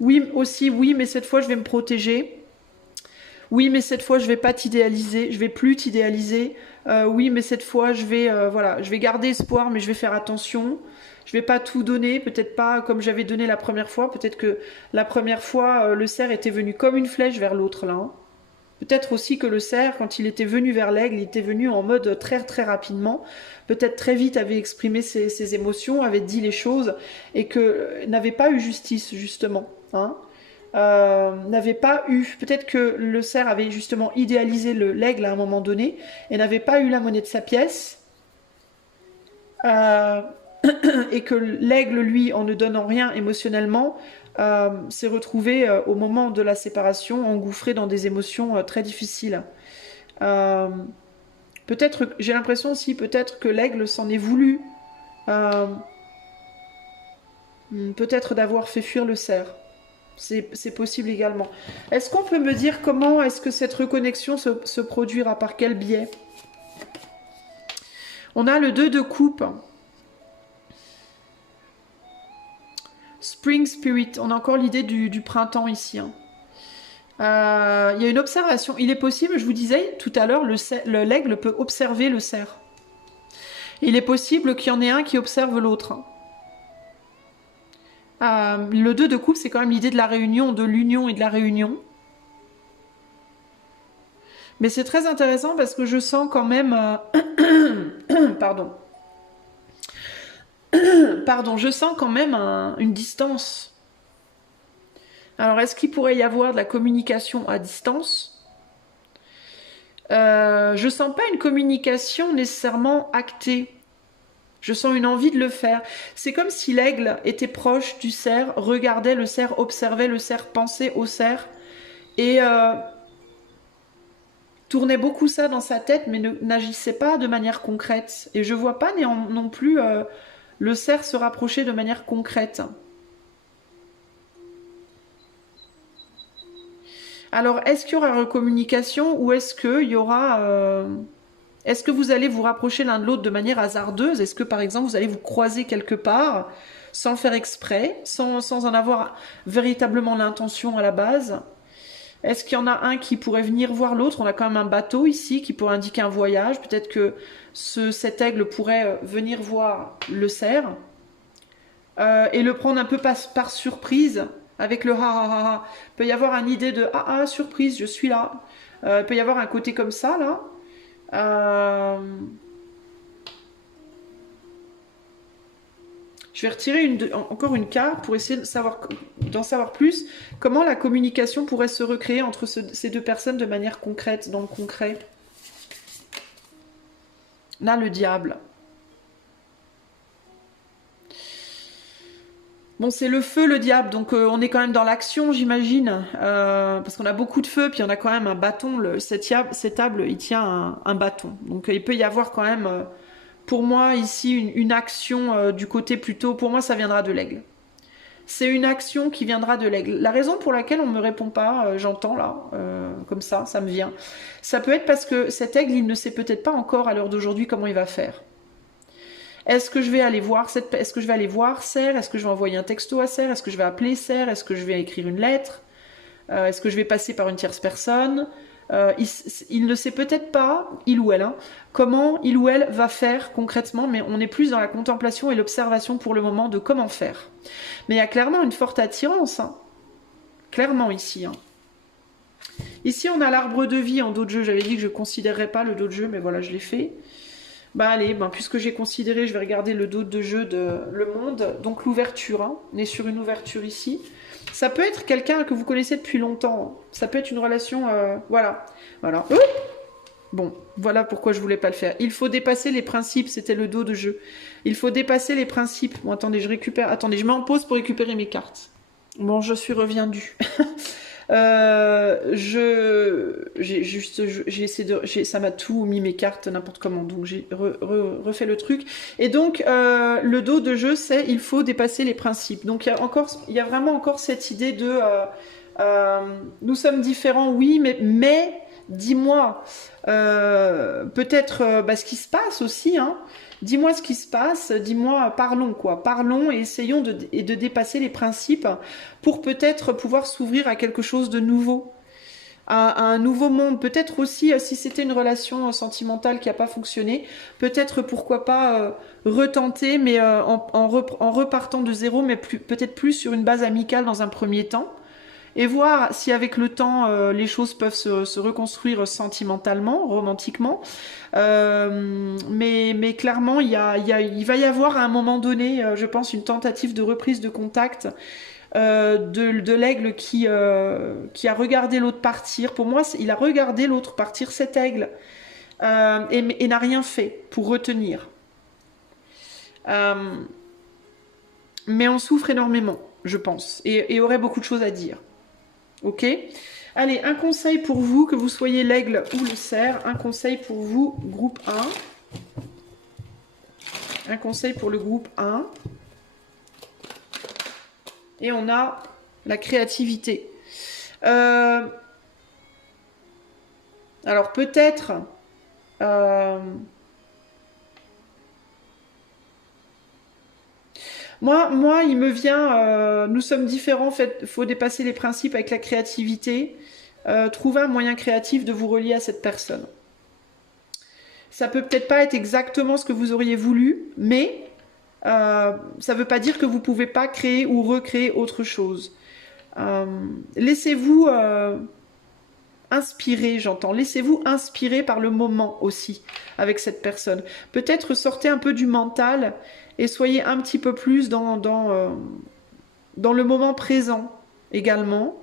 Oui, aussi, oui, mais cette fois, je vais me protéger. Oui, mais cette fois, je vais pas t'idéaliser, je vais plus t'idéaliser. Oui, mais cette fois, voilà, je vais garder espoir, mais je vais faire attention. Je vais pas tout donner, peut-être pas comme j'avais donné la première fois. Peut-être que la première fois, le cerf était venu comme une flèche vers l'autre là, hein. Peut-être aussi que le cerf, quand il était venu vers l'aigle, il était venu en mode très très rapidement. Peut-être très vite avait exprimé ses émotions, avait dit les choses et que n'avait pas eu justice justement, hein. N'avait pas eu, peut-être que le cerf avait justement idéalisé l'aigle à un moment donné et n'avait pas eu la monnaie de sa pièce, euh, et que l'aigle, lui, en ne donnant rien émotionnellement, s'est retrouvé au moment de la séparation engouffré dans des émotions très difficiles. Euh, Peut-être, j'ai l'impression aussi, peut-être que l'aigle s'en est voulu, euh, peut-être d'avoir fait fuir le cerf. C'est possible également. Est-ce qu'on peut me dire comment est-ce que cette reconnexion se produira? Par quel biais? On a le 2 de coupe. Spring Spirit. On a encore l'idée du printemps ici, hein. Il y a une observation. Il est possible, je vous disais tout à l'heure, l'aigle peut observer le cerf. Il est possible qu'il y en ait un qui observe l'autre, hein. Le 2 de coupe, c'est quand même l'idée de la réunion, de l'union et de la réunion. Mais c'est très intéressant parce que je sens quand même... Pardon. Pardon, je sens quand même une distance. Alors, est-ce qu'il pourrait y avoir de la communication à distance? Je sens pas une communication nécessairement actée. Je sens une envie de le faire. C'est comme si l'aigle était proche du cerf, regardait le cerf, observait le cerf, pensait au cerf et tournait beaucoup ça dans sa tête, mais n'agissait pas de manière concrète. Et je vois pas non plus le cerf se rapprocher de manière concrète. Alors, est-ce qu'il y aura recommunication ou est-ce qu'il y aura... Est-ce que vous allez vous rapprocher l'un de l'autre de manière hasardeuse? Est-ce que, par exemple, vous allez vous croiser quelque part sans faire exprès, sans en avoir véritablement l'intention à la base? Est-ce qu'il y en a un qui pourrait venir voir l'autre? On a quand même un bateau ici qui pourrait indiquer un voyage. Peut-être que cet aigle pourrait venir voir le cerf et le prendre un peu par surprise avec le ha ha ha ha. Il peut y avoir une idée de ah ah, surprise, je suis là. Il peut y avoir un côté comme ça là. Je vais retirer encore une carte pour essayer d'en savoir plus. Comment la communication pourrait se recréer entre ces deux personnes de manière concrète, dans le concret. Là, le diable. Bon, c'est le feu, le diable, donc on est quand même dans l'action, j'imagine, parce qu'on a beaucoup de feu, puis on a quand même un bâton. Cette table, il tient un bâton. Donc il peut y avoir quand même, pour moi, ici, une action du côté plutôt... Pour moi, ça viendra de l'aigle. C'est une action qui viendra de l'aigle. La raison pour laquelle on ne me répond pas, j'entends là, comme ça me vient. Ça peut être parce que cet aigle, il ne sait peut-être pas encore à l'heure d'aujourd'hui comment il va faire. Est-ce que je vais aller voir Serre? Est-ce que je vais envoyer un texto à Serre? Est-ce que je vais appeler Serre? Est-ce que je vais écrire une lettre? Est-ce que je vais passer par une tierce personne? Il ne sait peut-être pas, il ou elle, hein, comment il ou elle va faire concrètement, mais on est plus dans la contemplation et l'observation pour le moment de comment faire. Mais il y a clairement une forte attirance, hein. Clairement ici, hein. Ici, on a l'arbre de vie en dos de jeu. J'avais dit que je ne considérerais pas le dos de jeu, mais voilà, je l'ai fait. Bah allez, puisque j'ai considéré, je vais regarder le dos de jeu de Le Monde. Donc l'ouverture, hein. On est sur une ouverture ici. Ça peut être quelqu'un que vous connaissez depuis longtemps. Ça peut être une relation... voilà. Voilà. Bon, voilà pourquoi je voulais pas le faire. Il faut dépasser les principes, c'était le dos de jeu. Il faut dépasser les principes. Bon, attendez, je récupère... Attendez, je mets en pause pour récupérer mes cartes. Bon, je suis reviendue. J'ai essayé ça m'a tout mis mes cartes n'importe comment, donc j'ai refait le truc. Et donc le dos de jeu, c'est il faut dépasser les principes. Donc il y a vraiment encore cette idée de nous sommes différents, oui, mais dis-moi peut-être ce qui se passe aussi, hein. Dis-moi ce qui se passe, dis-moi, parlons quoi, parlons et essayons de dépasser les principes pour peut-être pouvoir s'ouvrir à quelque chose de nouveau, à un nouveau monde. Peut-être aussi, si c'était une relation sentimentale qui n'a pas fonctionné, peut-être pourquoi pas retenter, mais en repartant de zéro, mais peut-être plus sur une base amicale dans un premier temps. Et voir si avec le temps les choses peuvent se reconstruire sentimentalement, romantiquement. Mais clairement, il va y avoir à un moment donné, je pense, une tentative de reprise de contact de l'aigle qui a regardé l'autre partir. Pour moi, il a regardé l'autre partir, cet aigle, et n'a rien fait pour retenir. Mais on souffre énormément, je pense, et aurait beaucoup de choses à dire. Ok ? Allez, un conseil pour vous, que vous soyez l'aigle ou le cerf. Un conseil pour vous, groupe 1. Un conseil pour le groupe 1. Et on a la créativité. Alors peut-être... Moi, il me vient, nous sommes différents, en fait, faut dépasser les principes avec la créativité, trouver un moyen créatif de vous relier à cette personne. Ça peut peut-être pas être exactement ce que vous auriez voulu, mais ça ne veut pas dire que vous ne pouvez pas créer ou recréer autre chose. Laissez-vous inspirer, j'entends. Laissez-vous inspirer par le moment aussi avec cette personne. Peut-être sortez un peu du mental et soyez un petit peu plus dans le moment présent également.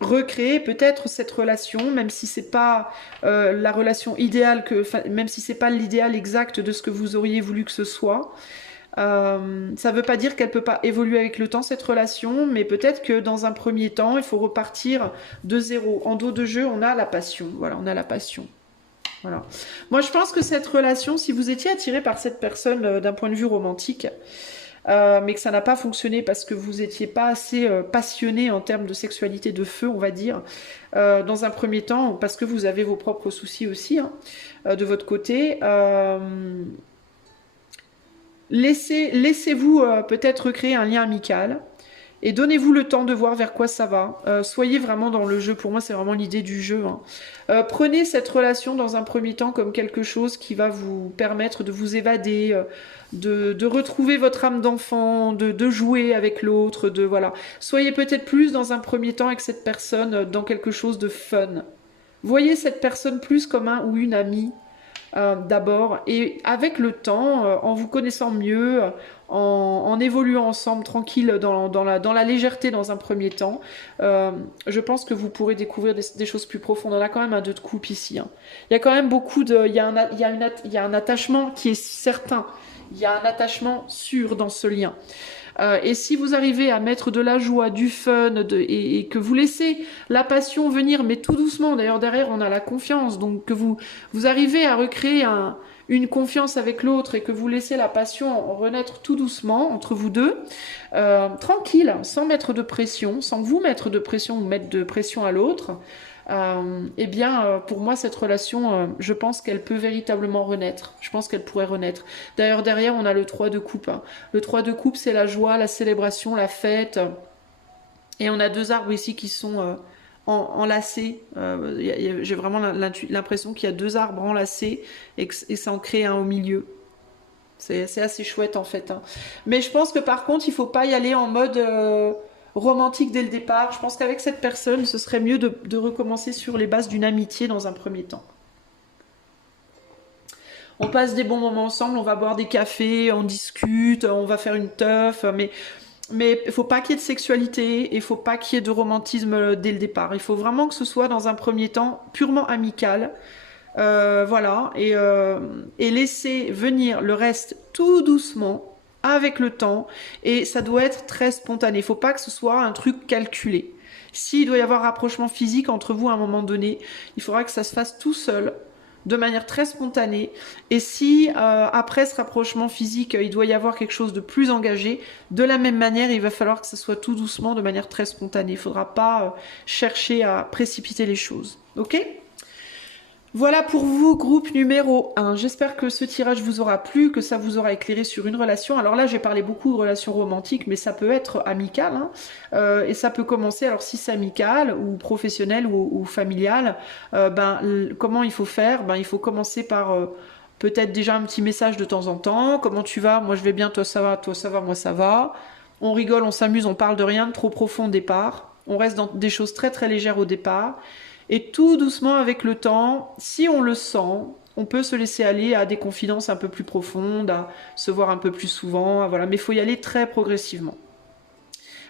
Recréer peut-être cette relation, même si c'est pas la relation idéale, même si c'est pas l'idéal exact de ce que vous auriez voulu que ce soit. Ça ne veut pas dire qu'elle peut pas évoluer avec le temps, cette relation, mais peut-être que dans un premier temps, il faut repartir de zéro. En dos de jeu, on a la passion. Voilà, on a la passion. Voilà. Moi, je pense que cette relation, si vous étiez attiré par cette personne d'un point de vue romantique, mais que ça n'a pas fonctionné parce que vous n'étiez pas assez passionné en termes de sexualité de feu, on va dire, dans un premier temps, parce que vous avez vos propres soucis aussi, hein, de votre côté. Laissez-vous peut-être créer un lien amical et donnez-vous le temps de voir vers quoi ça va. Soyez vraiment dans le jeu. Pour moi, c'est vraiment l'idée du jeu, hein. Prenez cette relation dans un premier temps comme quelque chose qui va vous permettre de vous évader, de retrouver votre âme d'enfant, de jouer avec l'autre, voilà. Soyez peut-être plus dans un premier temps avec cette personne dans quelque chose de fun. Voyez cette personne plus comme un ou une amie. D'abord, et avec le temps, en vous connaissant mieux, en évoluant ensemble tranquille dans la légèreté dans un premier temps, je pense que vous pourrez découvrir des choses plus profondes. On a quand même un 2 de coupe ici, hein. Il y a quand même beaucoup de... Il y a un attachement qui est certain. Il y a un attachement sûr dans ce lien. Et si vous arrivez à mettre de la joie, du fun, et que vous laissez la passion venir, mais tout doucement, d'ailleurs derrière on a la confiance, donc que vous arrivez à recréer une confiance avec l'autre et que vous laissez la passion renaître tout doucement entre vous deux, tranquille, sans mettre de pression, sans vous mettre de pression ou mettre de pression à l'autre, eh bien, pour moi, cette relation, je pense qu'elle peut véritablement renaître. Je pense qu'elle pourrait renaître. D'ailleurs, derrière, on a le 3 de coupe, hein. Le 3 de coupe, c'est la joie, la célébration, la fête. Et on a 2 arbres ici qui sont enlacés. J'ai vraiment l'impression qu'il y a 2 arbres enlacés et ça en crée un au milieu. C'est assez chouette, en fait, hein. Mais je pense que, par contre, il ne faut pas y aller en mode... romantique dès le départ. Je pense qu'avec cette personne, ce serait mieux de recommencer sur les bases d'une amitié dans un premier temps. On passe des bons moments ensemble, on va boire des cafés, on discute, on va faire une teuf, mais il faut pas qu'il y ait de sexualité, il faut pas qu'il y ait de romantisme dès le départ. Il faut vraiment que ce soit dans un premier temps purement amical. Voilà, et laisser venir le reste tout doucement. avec le temps et ça doit être très spontané. Il ne faut pas que ce soit un truc calculé. S'il doit y avoir un rapprochement physique entre vous à un moment donné, il faudra que ça se fasse tout seul, de manière très spontanée. Et si après ce rapprochement physique, il doit y avoir quelque chose de plus engagé, de la même manière, il va falloir que ce soit tout doucement, de manière très spontanée. Il ne faudra pas chercher à précipiter les choses. Ok ? Voilà pour vous, groupe numéro 1. J'espère que ce tirage vous aura plu, que ça vous aura éclairé sur une relation. Alors là, j'ai parlé beaucoup de relations romantiques, mais ça peut être amical. Et ça peut commencer, alors si c'est amical, ou professionnel, ou familial, comment il faut faire? Il faut commencer par peut-être déjà un petit message de temps en temps. Comment tu vas? Moi, je vais bien, toi ça va, moi ça va. On rigole, on s'amuse, on parle de rien de trop profond au départ. On reste dans des choses très très légères au départ. Et tout doucement avec le temps, si on le sent, on peut se laisser aller à des confidences un peu plus profondes, à se voir un peu plus souvent, voilà. Mais il faut y aller très progressivement.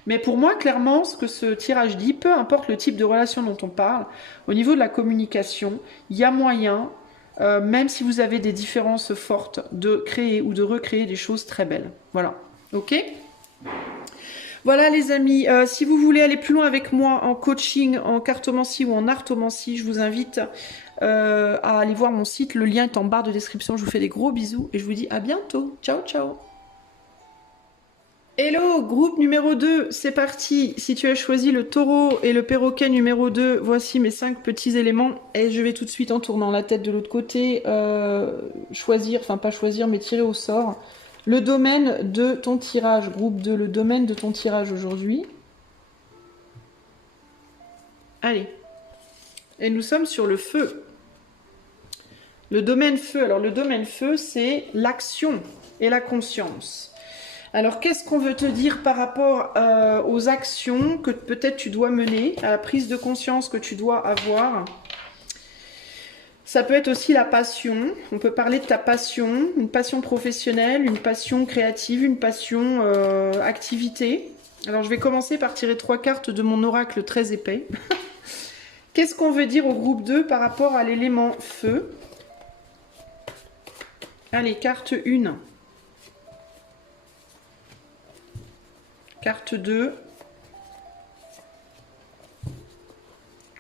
Mais pour moi, clairement, ce que ce tirage dit, peu importe le type de relation dont on parle, au niveau de la communication, il y a moyen, même si vous avez des différences fortes, de créer ou de recréer des choses très belles. Voilà. Ok ? Voilà les amis, si vous voulez aller plus loin avec moi en coaching, en cartomancie ou en artomancie, je vous invite à aller voir mon site. Le lien est en barre de description. Je vous fais des gros bisous et je vous dis à bientôt. Ciao, ciao. Hello, groupe numéro 2, c'est parti. Si tu as choisi le taureau et le perroquet numéro 2, voici mes 5 petits éléments. Et je vais tout de suite, en tournant la tête de l'autre côté, choisir, enfin pas choisir, mais tirer au sort le domaine de ton tirage, groupe 2, le domaine de ton tirage aujourd'hui. Allez. Et nous sommes sur le feu. Le domaine feu. Alors le domaine feu, c'est l'action et la conscience. Alors qu'est-ce qu'on veut te dire par rapport aux actions que peut-être tu dois mener, à la prise de conscience que tu dois avoir? Ça peut être aussi la passion. On peut parler de ta passion, une passion professionnelle, une passion créative, une passion activité. Alors je vais commencer par tirer 3 cartes de mon oracle très épais. Qu'est-ce qu'on veut dire au groupe 2 par rapport à l'élément feu? Allez, carte 1. Carte 2.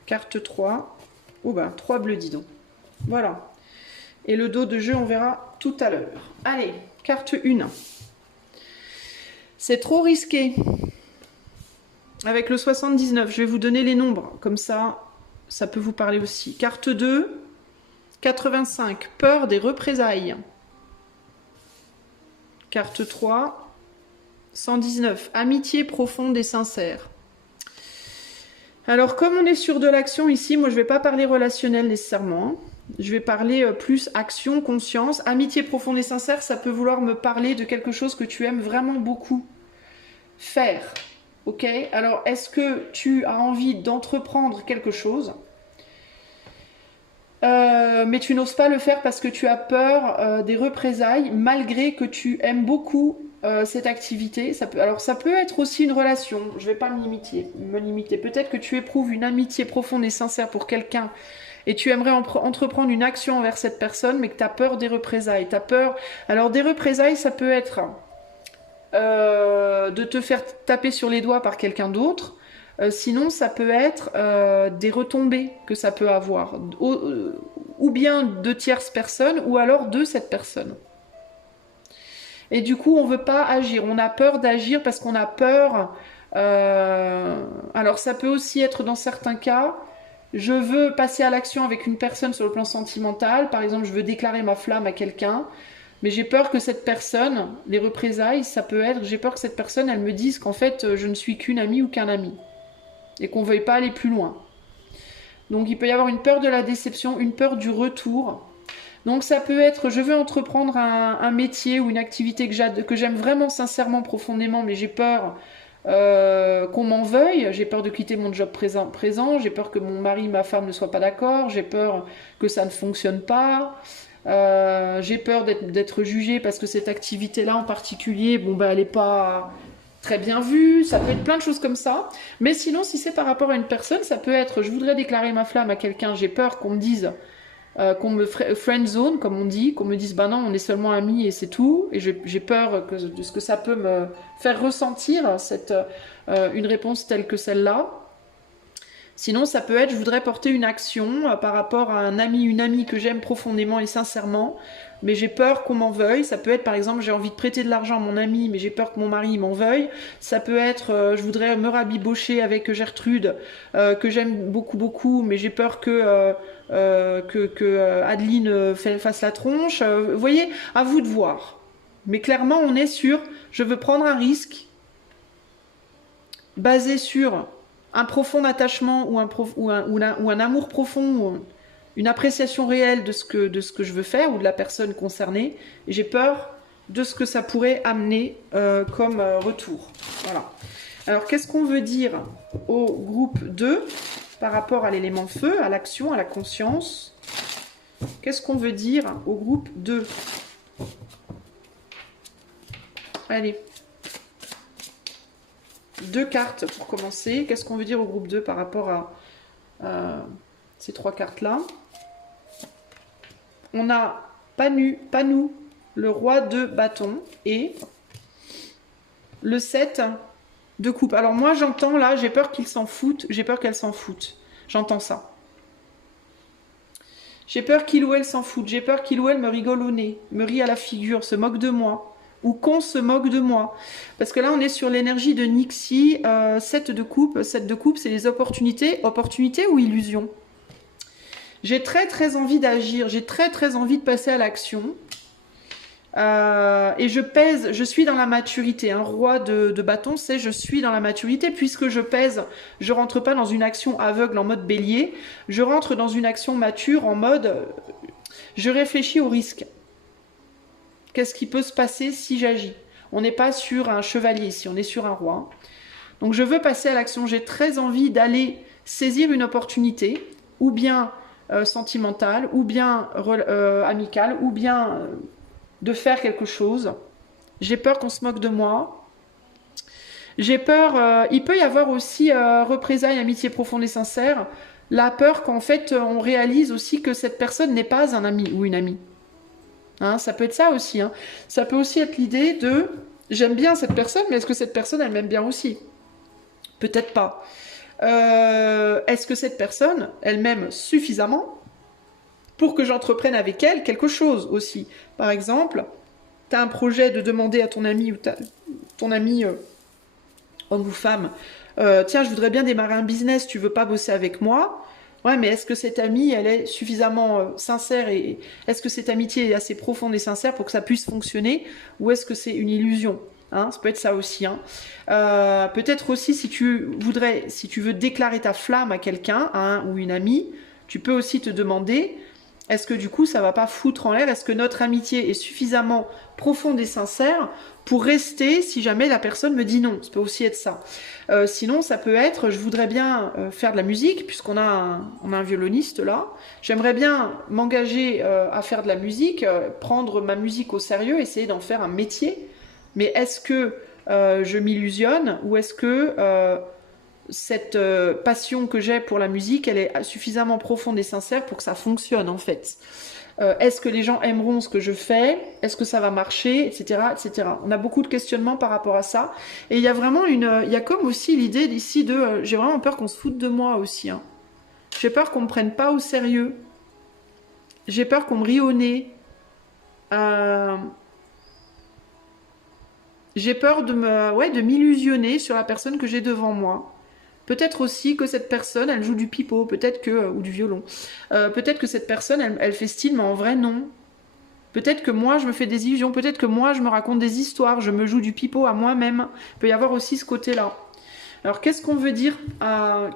Carte 3. Oh ben, 3 bleus, dis donc. Voilà. Et le dos de jeu, on verra tout à l'heure. Allez, carte 1. C'est trop risqué. Avec le 79, je vais vous donner les nombres. Comme ça, ça peut vous parler aussi. Carte 2, 85. Peur des représailles. Carte 3, 119. Amitié profonde et sincère. Alors, comme on est sur de l'action ici, moi je ne vais pas parler relationnel nécessairement. Je vais parler plus action, conscience. Amitié profonde et sincère, ça peut vouloir me parler de quelque chose que tu aimes vraiment beaucoup faire. Ok? Alors, est-ce que tu as envie d'entreprendre quelque chose mais tu n'oses pas le faire parce que tu as peur des représailles, malgré que tu aimes beaucoup cette activité. Alors ça peut être aussi une relation, je ne vais pas me limiter. Peut-être que tu éprouves une amitié profonde et sincère pour quelqu'un et tu aimerais entreprendre une action envers cette personne, mais que tu as peur des représailles. Alors des représailles, ça peut être de te faire taper sur les doigts par quelqu'un d'autre. Sinon, ça peut être des retombées que ça peut avoir, ou bien de tierces personnes, ou alors de cette personne. Et du coup, on ne veut pas agir. On a peur d'agir parce qu'on a peur. Alors, ça peut aussi être dans certains cas, je veux passer à l'action avec une personne sur le plan sentimental. Par exemple, je veux déclarer ma flamme à quelqu'un. Mais j'ai peur que cette personne, les représailles, ça peut être, j'ai peur que cette personne, elle me dise qu'en fait, je ne suis qu'une amie ou qu'un ami. Et qu'on ne veuille pas aller plus loin. Donc il peut y avoir une peur de la déception, une peur du retour. Donc ça peut être, je veux entreprendre un métier ou une activité que j'aime vraiment sincèrement, profondément, mais j'ai peur qu'on m'en veuille, j'ai peur de quitter mon job présent, j'ai peur que mon mari, ma femme ne soient pas d'accord, j'ai peur que ça ne fonctionne pas, j'ai peur d'être jugée parce que cette activité-là en particulier, elle n'est pas très bien vue, ça peut être plein de choses comme ça. Mais sinon, si c'est par rapport à une personne, ça peut être, je voudrais déclarer ma flamme à quelqu'un, j'ai peur qu'on me dise qu'on me friend zone, comme on dit, qu'on me dise bah non, on est seulement amis et c'est tout. Et j'ai peur de ce que ça peut me faire ressentir une réponse telle que celle-là. Sinon, ça peut être, je voudrais porter une action par rapport à un ami, une amie que j'aime profondément et sincèrement, mais j'ai peur qu'on m'en veuille. Ça peut être, par exemple, j'ai envie de prêter de l'argent à mon ami, mais j'ai peur que mon mari m'en veuille. Ça peut être, je voudrais me rabibocher avec Gertrude, que j'aime beaucoup, beaucoup, mais j'ai peur que Adeline fasse la tronche. Vous voyez, à vous de voir. Mais clairement, on est sur, je veux prendre un risque basé sur un profond attachement ou un amour profond, ou une appréciation réelle de ce que je veux faire ou de la personne concernée. Et j'ai peur de ce que ça pourrait amener comme retour. Voilà. Alors, qu'est-ce qu'on veut dire au groupe 2 par rapport à l'élément feu, à l'action, à la conscience? Qu'est-ce qu'on veut dire au groupe 2? Allez. 2 cartes pour commencer. Qu'est-ce qu'on veut dire au groupe 2 par rapport à ces 3 cartes-là? On a Panou, le roi de bâton et le 7 de coupe. Alors moi j'entends là, j'ai peur qu'ils s'en foutent, j'ai peur qu'elle s'en foute. J'entends ça. J'ai peur qu'il ou elle s'en foute, j'ai peur qu'il ou elle me rigole au nez, me rit à la figure, se moque de moi. Ou qu'on se moque de moi. Parce que là, on est sur l'énergie de Nixie, 7 de coupe. 7 de coupe, c'est les opportunités. Opportunités ou illusions? J'ai très très envie d'agir, j'ai très très envie de passer à l'action. Et je pèse, je suis dans la maturité. Un roi de bâton, c'est je suis dans la maturité. Puisque je pèse, je rentre pas dans une action aveugle en mode bélier. Je rentre dans une action mature en mode je réfléchis au risque. Qu'est-ce qui peut se passer si j'agis? On n'est pas sur un chevalier ici, on est sur un roi. Donc je veux passer à l'action. J'ai très envie d'aller saisir une opportunité, ou bien sentimentale, ou bien amicale, ou bien de faire quelque chose. J'ai peur qu'on se moque de moi. J'ai peur, il peut y avoir aussi représailles, amitié profonde et sincère. La peur qu'en fait on réalise aussi que cette personne n'est pas un ami ou une amie. Hein, ça peut être ça aussi. Hein. Ça peut aussi être l'idée de j'aime bien cette personne, mais est-ce que cette personne, elle m'aime bien aussi? Peut-être pas. Est-ce que cette personne, elle m'aime suffisamment pour que j'entreprenne avec elle quelque chose aussi? Par exemple, tu as un projet de demander à ton ami ou ton ami, homme ou femme, tiens, je voudrais bien démarrer un business, tu veux pas bosser avec moi? Ouais, mais est-ce que cette amie, elle est suffisamment sincère et est-ce que cette amitié est assez profonde et sincère pour que ça puisse fonctionner, ou est-ce que c'est une illusion? Hein, ça peut être ça aussi. Hein. Peut-être aussi si tu veux déclarer ta flamme à quelqu'un, hein, ou une amie, tu peux aussi te demander, est-ce que du coup ça va pas foutre en l'air? Est-ce que notre amitié est suffisamment profonde et sincère pour rester si jamais la personne me dit non? Ça peut aussi être ça. Sinon, ça peut être, je voudrais bien faire de la musique, puisqu'on a un violoniste là. J'aimerais bien m'engager à faire de la musique, prendre ma musique au sérieux, essayer d'en faire un métier. Mais est-ce que je m'illusionne, ou est-ce que cette passion que j'ai pour la musique, elle est suffisamment profonde et sincère pour que ça fonctionne en fait? Est-ce que les gens aimeront ce que je fais? Est-ce que ça va marcher? Etc., etc. On a beaucoup de questionnements par rapport à ça. Et il y a vraiment il y a comme aussi l'idée d'ici de, j'ai vraiment peur qu'on se foute de moi aussi. Hein. J'ai peur qu'on me prenne pas au sérieux. J'ai peur qu'on me rie au nez. J'ai peur de m'illusionner sur la personne que j'ai devant moi. Peut-être aussi que cette personne, elle joue du pipeau, ou du violon. Peut-être que cette personne, elle fait style, mais en vrai, non. Peut-être que moi, je me fais des illusions. Peut-être que moi, je me raconte des histoires. Je me joue du pipeau à moi-même. Il peut y avoir aussi ce côté-là. Alors, qu'est-ce qu'on veut dire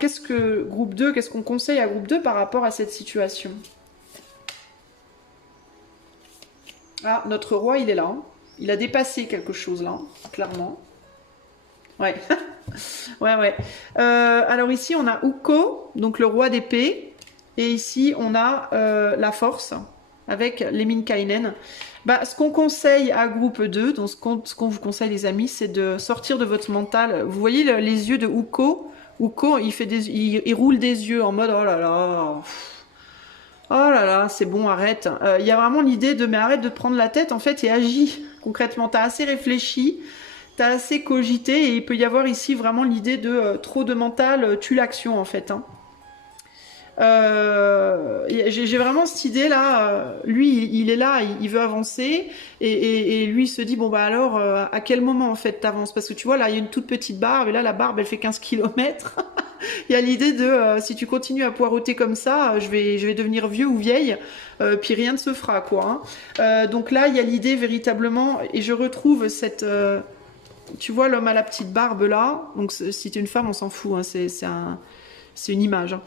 qu'est-ce qu'on conseille à groupe 2 par rapport à cette situation? Ah, notre roi, il est là. Il a dépassé quelque chose, là, clairement. Ouais. Ouais. Alors ici, on a Ukko, donc le roi d'épée. Et ici, on a la force, avec Lemminkainen. Ce qu'on conseille à groupe 2, donc ce qu'on vous conseille les amis, c'est de sortir de votre mental. Vous voyez les yeux de Ukko? Ukko, il roule des yeux en mode oh là là, Oh là là, c'est bon, arrête. Il y a vraiment l'idée de, mais arrête de te prendre la tête, en fait, et agis concrètement. T'as assez réfléchi, t'as assez cogité, et il peut y avoir ici vraiment l'idée de trop de mental tue l'action, en fait. Hein. J'ai vraiment cette idée là. Lui, il est là, il veut avancer, et lui il se dit bon bah alors à quel moment en fait t'avances parce que tu vois là il y a une toute petite barbe et là la barbe elle fait 15 kilomètres. Il y a l'idée de si tu continues à poireauter comme ça, je vais devenir vieux ou vieille, puis rien ne se fera quoi. Hein. Donc là il y a l'idée véritablement et je retrouve cette tu vois l'homme à la petite barbe là. Donc si t'es une femme on s'en fout. Hein, c'est une image. Hein.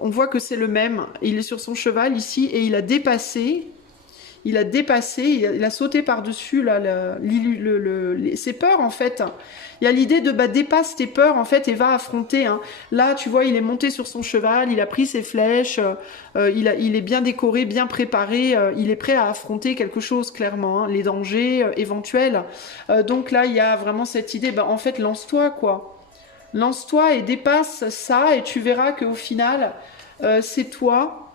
On voit que c'est le même. Il est sur son cheval ici et il a dépassé. Il a sauté par-dessus là, ses peurs en fait. Il y a l'idée de bah, dépasse tes peurs en fait et va affronter. Hein. Là, tu vois, il est monté sur son cheval, il a pris ses flèches, il est bien décoré, bien préparé, il est prêt à affronter quelque chose clairement, hein, les dangers éventuels. Donc là, il y a vraiment cette idée, bah, en fait, lance-toi quoi. Lance-toi et dépasse ça et tu verras qu'au final, c'est toi.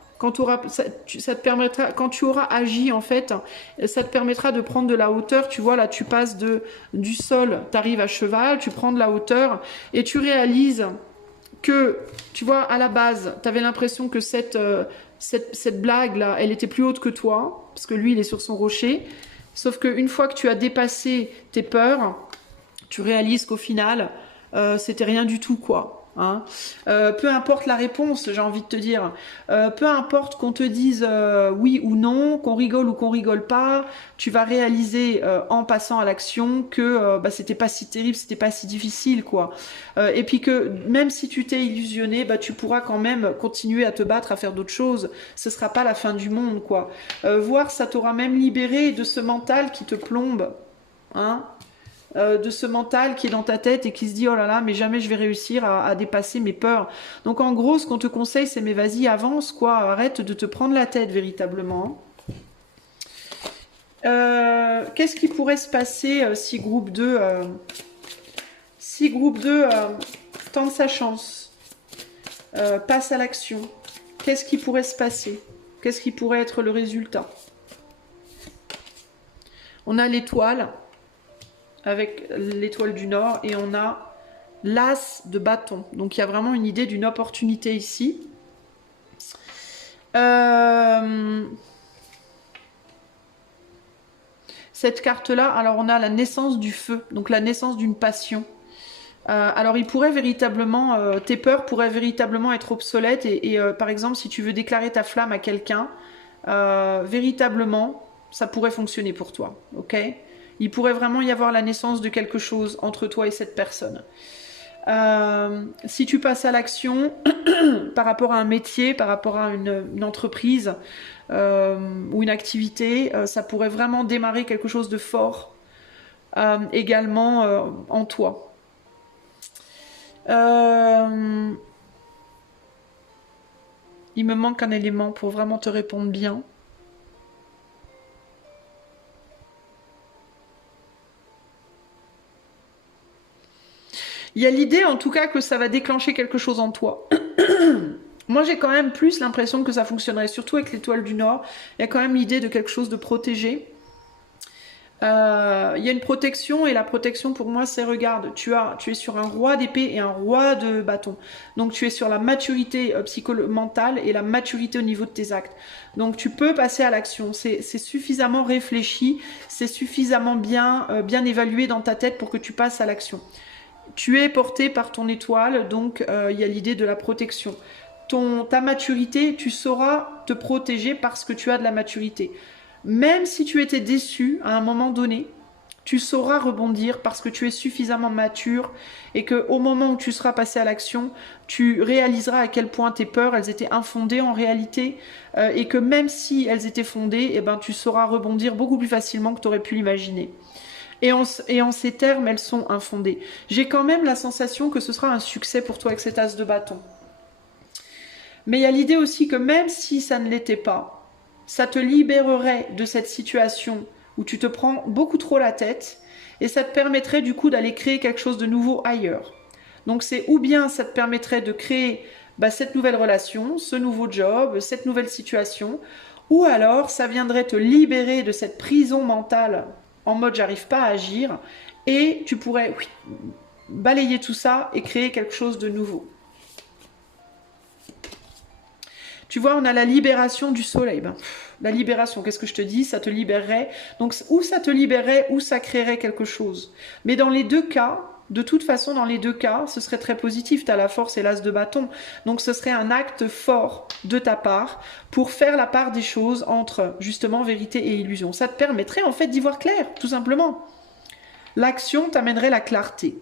Ça te permettra, quand tu auras agi en fait, ça te permettra de prendre de la hauteur. Tu vois là, tu passes du sol, tu arrives à cheval, tu prends de la hauteur et tu réalises que, tu vois, à la base, tu avais l'impression que cette blague là, elle était plus haute que toi parce que lui, il est sur son rocher. Sauf qu'une fois que tu as dépassé tes peurs, tu réalises qu'au final, c'était rien du tout, quoi. Hein. Peu importe la réponse, j'ai envie de te dire. Peu importe qu'on te dise oui ou non, qu'on rigole ou qu'on rigole pas, tu vas réaliser en passant à l'action que bah, c'était pas si terrible, c'était pas si difficile, quoi. Et puis que même si tu t'es illusionné, bah, tu pourras quand même continuer à te battre, à faire d'autres choses. Ce sera pas la fin du monde, quoi. Voir, ça t'aura même libéré de ce mental qui te plombe. Hein, de ce mental qui est dans ta tête et qui se dit oh là là mais jamais je vais réussir à dépasser mes peurs. Donc en gros ce qu'on te conseille c'est mais vas-y avance quoi, arrête de te prendre la tête véritablement. Qu'est-ce qui pourrait se passer si groupe 2 tente sa chance, passe à l'action? Qu'est-ce qui pourrait se passer? Qu'est-ce qui pourrait être le résultat? On a l'étoile avec l'étoile du Nord et on a l'as de bâton. Donc il y a vraiment une idée d'une opportunité ici. Cette carte-là, alors on a la naissance du feu, donc la naissance d'une passion. Alors il pourrait véritablement, tes peurs pourraient véritablement être obsolètes et par exemple si tu veux déclarer ta flamme à quelqu'un, véritablement ça pourrait fonctionner pour toi, ok? Il pourrait vraiment y avoir la naissance de quelque chose entre toi et cette personne. Si tu passes à l'action par rapport à un métier, par rapport à une entreprise ou une activité, ça pourrait vraiment démarrer quelque chose de fort également en toi. Il me manque un élément pour vraiment te répondre bien. Il y a l'idée en tout cas que ça va déclencher quelque chose en toi. Moi j'ai quand même plus l'impression que ça fonctionnerait, surtout avec l'étoile du Nord. Il y a quand même l'idée de quelque chose de protégé. Il y a une protection et la protection pour moi c'est regarde, tu es sur un roi d'épée et un roi de bâton. Donc tu es sur la maturité mentale et la maturité au niveau de tes actes. Donc tu peux passer à l'action, c'est suffisamment réfléchi, c'est suffisamment bien évalué dans ta tête pour que tu passes à l'action. Tu es porté par ton étoile, donc il y a l'idée de la protection. Ta maturité, tu sauras te protéger parce que tu as de la maturité. Même si tu étais déçu à un moment donné, tu sauras rebondir parce que tu es suffisamment mature et qu'au moment où tu seras passé à l'action, tu réaliseras à quel point tes peurs, elles étaient infondées en réalité et que même si elles étaient fondées, eh ben, tu sauras rebondir beaucoup plus facilement que tu aurais pu l'imaginer. Et en ces termes, elles sont infondées. J'ai quand même la sensation que ce sera un succès pour toi avec cet as de bâton. Mais il y a l'idée aussi que même si ça ne l'était pas, ça te libérerait de cette situation où tu te prends beaucoup trop la tête et ça te permettrait du coup d'aller créer quelque chose de nouveau ailleurs. Donc c'est ou bien ça te permettrait de créer bah, cette nouvelle relation, ce nouveau job, cette nouvelle situation, ou alors ça viendrait te libérer de cette prison mentale en mode j'arrive pas à agir, et tu pourrais balayer tout ça et créer quelque chose de nouveau. Tu vois, on a la libération du soleil. Ben, la libération, qu'est-ce que je te dis? Ça te libérerait. Donc, ou ça te libérerait, ou ça créerait quelque chose. Mais dans les deux cas, de toute façon, dans les deux cas, ce serait très positif. Tu as la force et l'as de bâton. Donc, ce serait un acte fort de ta part pour faire la part des choses entre, justement, vérité et illusion. Ça te permettrait, en fait, d'y voir clair, tout simplement. L'action t'amènerait la clarté.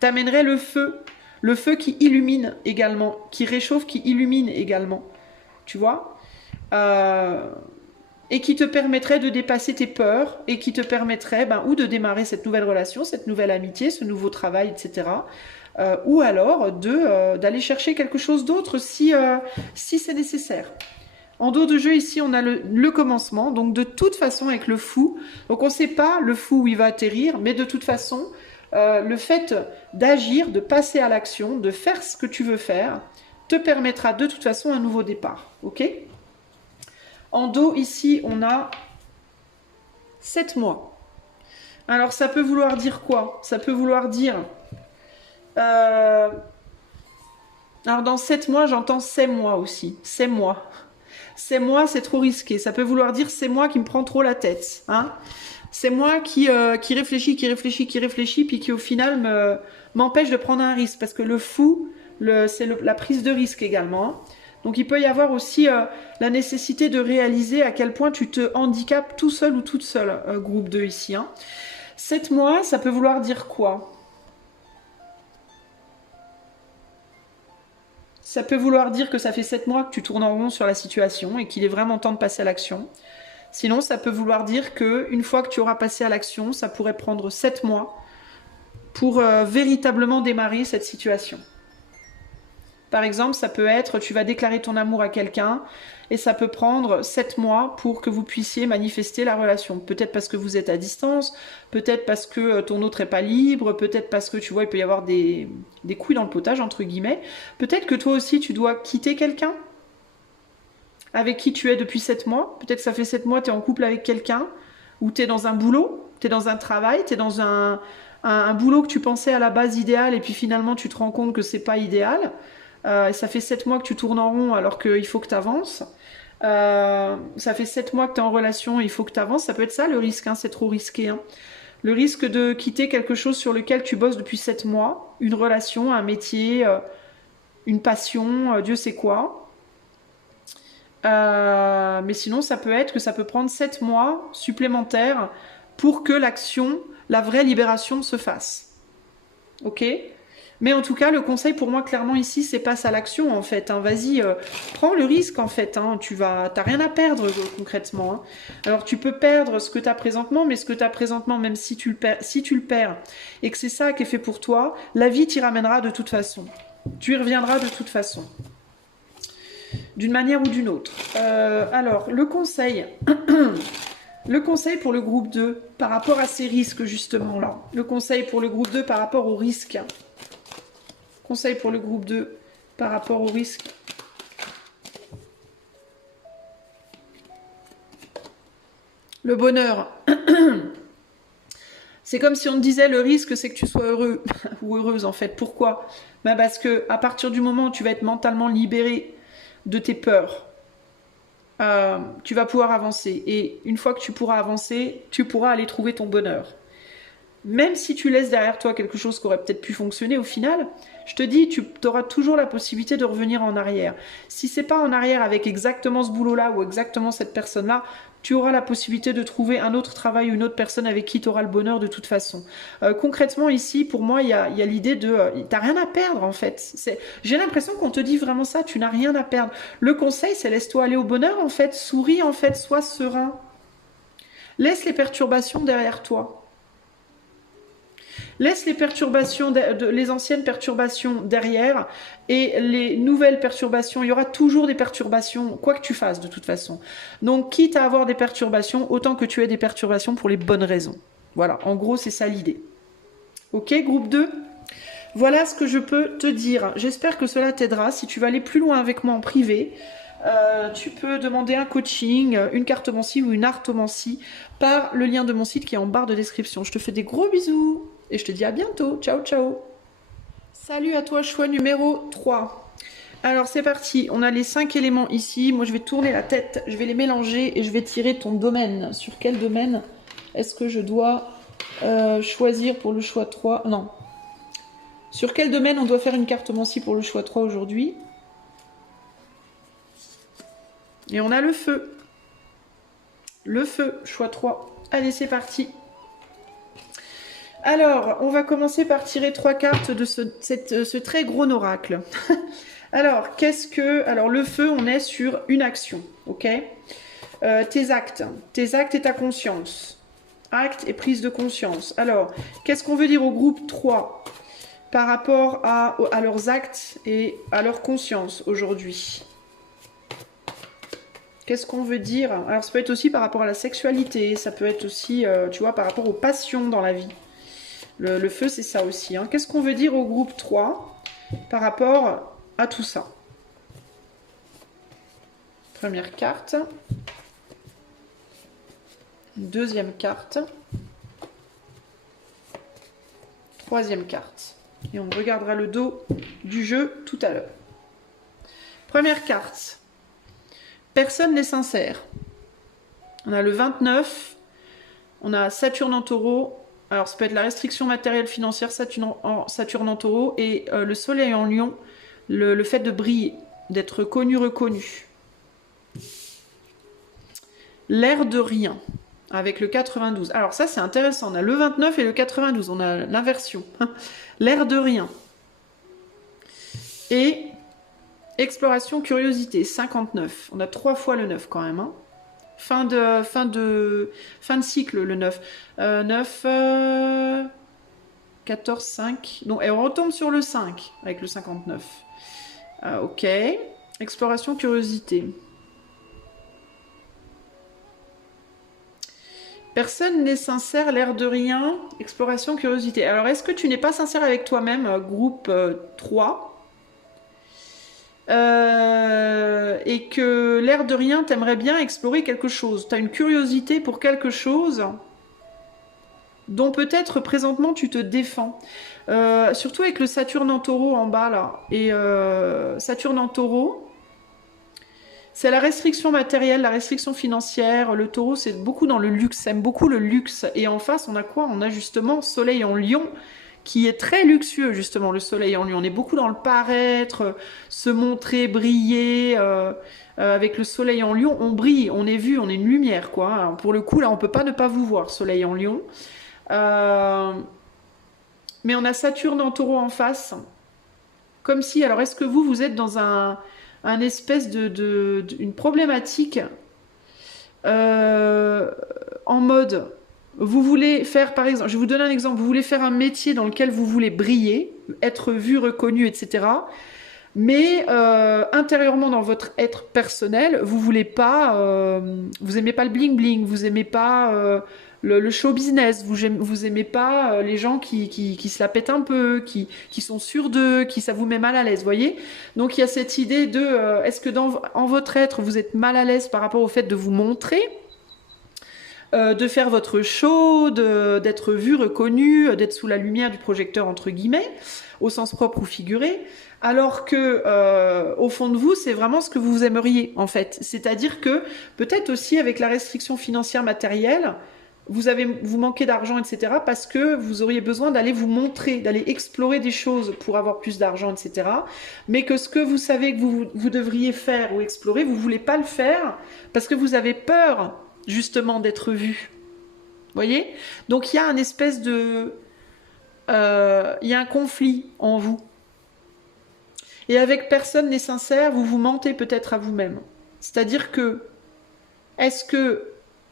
T'amènerait le feu. Le feu qui illumine également, qui réchauffe, qui illumine également, tu vois, et qui te permettrait de dépasser tes peurs, et qui te permettrait ou de démarrer cette nouvelle relation, cette nouvelle amitié, ce nouveau travail, etc. Ou alors d'aller chercher quelque chose d'autre si c'est nécessaire. En dos de jeu, ici, on a le commencement, donc de toute façon avec le fou. Donc on ne sait pas le fou où il va atterrir, mais de toute façon... le fait d'agir, de passer à l'action, de faire ce que tu veux faire, te permettra de toute façon un nouveau départ. Ok? En dos, ici, on a 7 mois. Alors, ça peut vouloir dire quoi? Ça peut vouloir dire... Alors, dans 7 mois, j'entends 7 mois aussi. 7 mois. 7 mois, c'est trop risqué. Ça peut vouloir dire c'est moi qui me prends trop la tête. Hein? C'est moi qui réfléchit, puis qui au final m'empêche de prendre un risque. Parce que le fou, c'est la prise de risque également. Donc il peut y avoir aussi la nécessité de réaliser à quel point tu te handicapes tout seul ou toute seule, groupe 2 ici. Hein. 7 mois, ça peut vouloir dire quoi? Ça peut vouloir dire que ça fait 7 mois que tu tournes en rond sur la situation et qu'il est vraiment temps de passer à l'action. Sinon, ça peut vouloir dire qu'une fois que tu auras passé à l'action, ça pourrait prendre 7 mois pour véritablement démarrer cette situation. Par exemple, ça peut être, tu vas déclarer ton amour à quelqu'un et ça peut prendre 7 mois pour que vous puissiez manifester la relation. Peut-être parce que vous êtes à distance, peut-être parce que ton autre n'est pas libre, peut-être parce que, tu vois, il peut y avoir des couilles dans le potage, entre guillemets. Peut-être que toi aussi, tu dois quitter quelqu'un avec qui tu es depuis 7 mois. Peut-être que ça fait 7 mois, tu es en couple avec quelqu'un, ou tu es dans un boulot, tu es dans un travail, tu es dans un boulot que tu pensais à la base idéal, et puis finalement tu te rends compte que c'est pas idéal. Et ça fait 7 mois que tu tournes en rond alors qu'il faut que tu avances. Ça fait 7 mois que tu es en relation, il faut que tu avances. Ça peut être ça le risque, hein, c'est trop risqué. Hein. Le risque de quitter quelque chose sur lequel tu bosses depuis 7 mois, une relation, un métier, une passion, Dieu sait quoi. Mais sinon, ça peut être que ça peut prendre 7 mois supplémentaires pour que l'action, la vraie libération se fasse. Ok? Mais en tout cas, le conseil pour moi, clairement, ici, c'est passe à l'action, en fait. Hein. Vas-y, prends le risque, en fait. Hein. T'as rien à perdre, concrètement. Hein. Alors, tu peux perdre ce que tu as présentement, mais ce que tu as présentement, même si tu le perds, et que c'est ça qui est fait pour toi, la vie t'y ramènera de toute façon. Tu y reviendras de toute façon. D'une manière ou d'une autre. Alors, le conseil... Le conseil pour le groupe 2, par rapport à ces risques, justement, là. Le conseil pour le groupe 2 par rapport aux risques. Conseil pour le groupe 2 par rapport aux risques. Le bonheur. C'est comme si on te disait le risque, c'est que tu sois heureux ou heureuse, en fait. Pourquoi? Parce que à partir du moment où tu vas être mentalement libéré de tes peurs, tu vas pouvoir avancer. Et une fois que tu pourras avancer, tu pourras aller trouver ton bonheur. Même si tu laisses derrière toi quelque chose qui aurait peut-être pu fonctionner au final, je te dis, tu auras toujours la possibilité de revenir en arrière. Si c'est pas en arrière avec exactement ce boulot-là ou exactement cette personne-là, tu auras la possibilité de trouver un autre travail ou une autre personne avec qui tu auras le bonheur de toute façon. Concrètement, ici, pour moi, il y a l'idée de... t'as rien à perdre, en fait. J'ai l'impression qu'on te dit vraiment ça, tu n'as rien à perdre. Le conseil, c'est laisse-toi aller au bonheur, en fait. Souris, en fait, sois serein. Laisse les perturbations derrière toi. Laisse les perturbations, les anciennes perturbations derrière et les nouvelles perturbations. Il y aura toujours des perturbations, quoi que tu fasses de toute façon. Donc, quitte à avoir des perturbations, autant que tu aies des perturbations pour les bonnes raisons. Voilà, en gros, c'est ça l'idée. Ok, groupe 2 ? Voilà ce que je peux te dire. J'espère que cela t'aidera. Si tu veux aller plus loin avec moi en privé, tu peux demander un coaching, une cartomancie ou une artomancie par le lien de mon site qui est en barre de description. Je te fais des gros bisous et je te dis à bientôt. Ciao, ciao. Salut à toi, choix numéro 3. Alors c'est parti, on a les 5 éléments ici. Moi je vais tourner la tête, je vais les mélanger et je vais tirer ton domaine. Sur quel domaine est-ce que je dois choisir pour le choix 3? Non. Sur quel domaine on doit faire une cartomancie pour le choix 3 aujourd'hui? Et on a le feu. Le feu, choix 3. Allez, c'est parti. Alors, on va commencer par tirer 3 cartes de ce très gros oracle. Alors, qu'est-ce que... Alors, le feu, on est sur une action, ok? Tes actes et ta conscience. Acte et prise de conscience. Alors, qu'est-ce qu'on veut dire au groupe 3 par rapport à leurs actes et à leur conscience aujourd'hui? Qu'est-ce qu'on veut dire? Alors, ça peut être aussi par rapport à la sexualité, ça peut être aussi, tu vois, par rapport aux passions dans la vie. Le feu, c'est ça aussi. Hein. Qu'est-ce qu'on veut dire au groupe 3 par rapport à tout ça? Première carte. Deuxième carte. Troisième carte. Et on regardera le dos du jeu tout à l'heure. Première carte. Personne n'est sincère. On a le 29. On a Saturne en taureau. Alors, ça peut être la restriction matérielle financière, Saturne en taureau. Et le soleil en lion, le fait de briller, d'être connu, reconnu. L'air de rien, avec le 92. Alors ça, c'est intéressant. On a le 29 et le 92. On a l'inversion. L'air de rien. Et exploration, curiosité, 59. On a 3 fois le 9 quand même. Hein. Fin de cycle, le 9. 9, 14, 5. Donc, et on retombe sur le 5 avec le 59. Ok. Exploration, curiosité. Personne n'est sincère, l'air de rien. Exploration, curiosité. Alors, est-ce que tu n'es pas sincère avec toi-même, groupe 3 et que l'air de rien, t'aimerais bien explorer quelque chose. Tu as une curiosité pour quelque chose dont peut-être présentement tu te défends. Surtout avec le Saturne en taureau en bas là. Et Saturne en taureau, c'est la restriction matérielle, la restriction financière. Le taureau, c'est beaucoup dans le luxe, aime beaucoup le luxe. Et en face, on a quoi? On a justement Soleil en lion, qui est très luxueux, justement, le soleil en lui. On est beaucoup dans le paraître, se montrer, briller. Avec le soleil en lion, on brille, on est vu, on est une lumière, quoi. Alors, pour le coup, là, on peut pas ne pas vous voir, soleil en lion. Mais on a Saturne en taureau en face. Comme si, alors, est-ce que vous êtes dans un espèce une problématique en mode... Vous voulez faire, par exemple, je vais vous donner un exemple, vous voulez faire un métier dans lequel vous voulez briller, être vu, reconnu, etc. Mais intérieurement dans votre être personnel, vous voulez pas, vous aimez pas le bling bling, vous aimez pas le show business, vous aimez pas les gens qui se la pètent un peu, qui sont sûrs d'eux, qui ça vous met mal à l'aise, voyez. Donc il y a cette idée de, est-ce que en votre être vous êtes mal à l'aise par rapport au fait de vous montrer? De faire votre show, d'être vu, reconnu, d'être sous la lumière du projecteur entre guillemets, au sens propre ou figuré, alors que au fond de vous, c'est vraiment ce que vous aimeriez en fait. C'est-à-dire que peut-être aussi avec la restriction financière matérielle, vous manquez d'argent, etc. parce que vous auriez besoin d'aller vous montrer, d'aller explorer des choses pour avoir plus d'argent, etc. Mais que ce que vous savez que vous devriez faire ou explorer, vous voulez pas le faire parce que vous avez peur justement d'être vu. Vous voyez? Donc il y a un espèce de... il y a un conflit en vous. Et avec personne n'est sincère, vous vous mentez peut-être à vous-même. C'est-à-dire que, est-ce que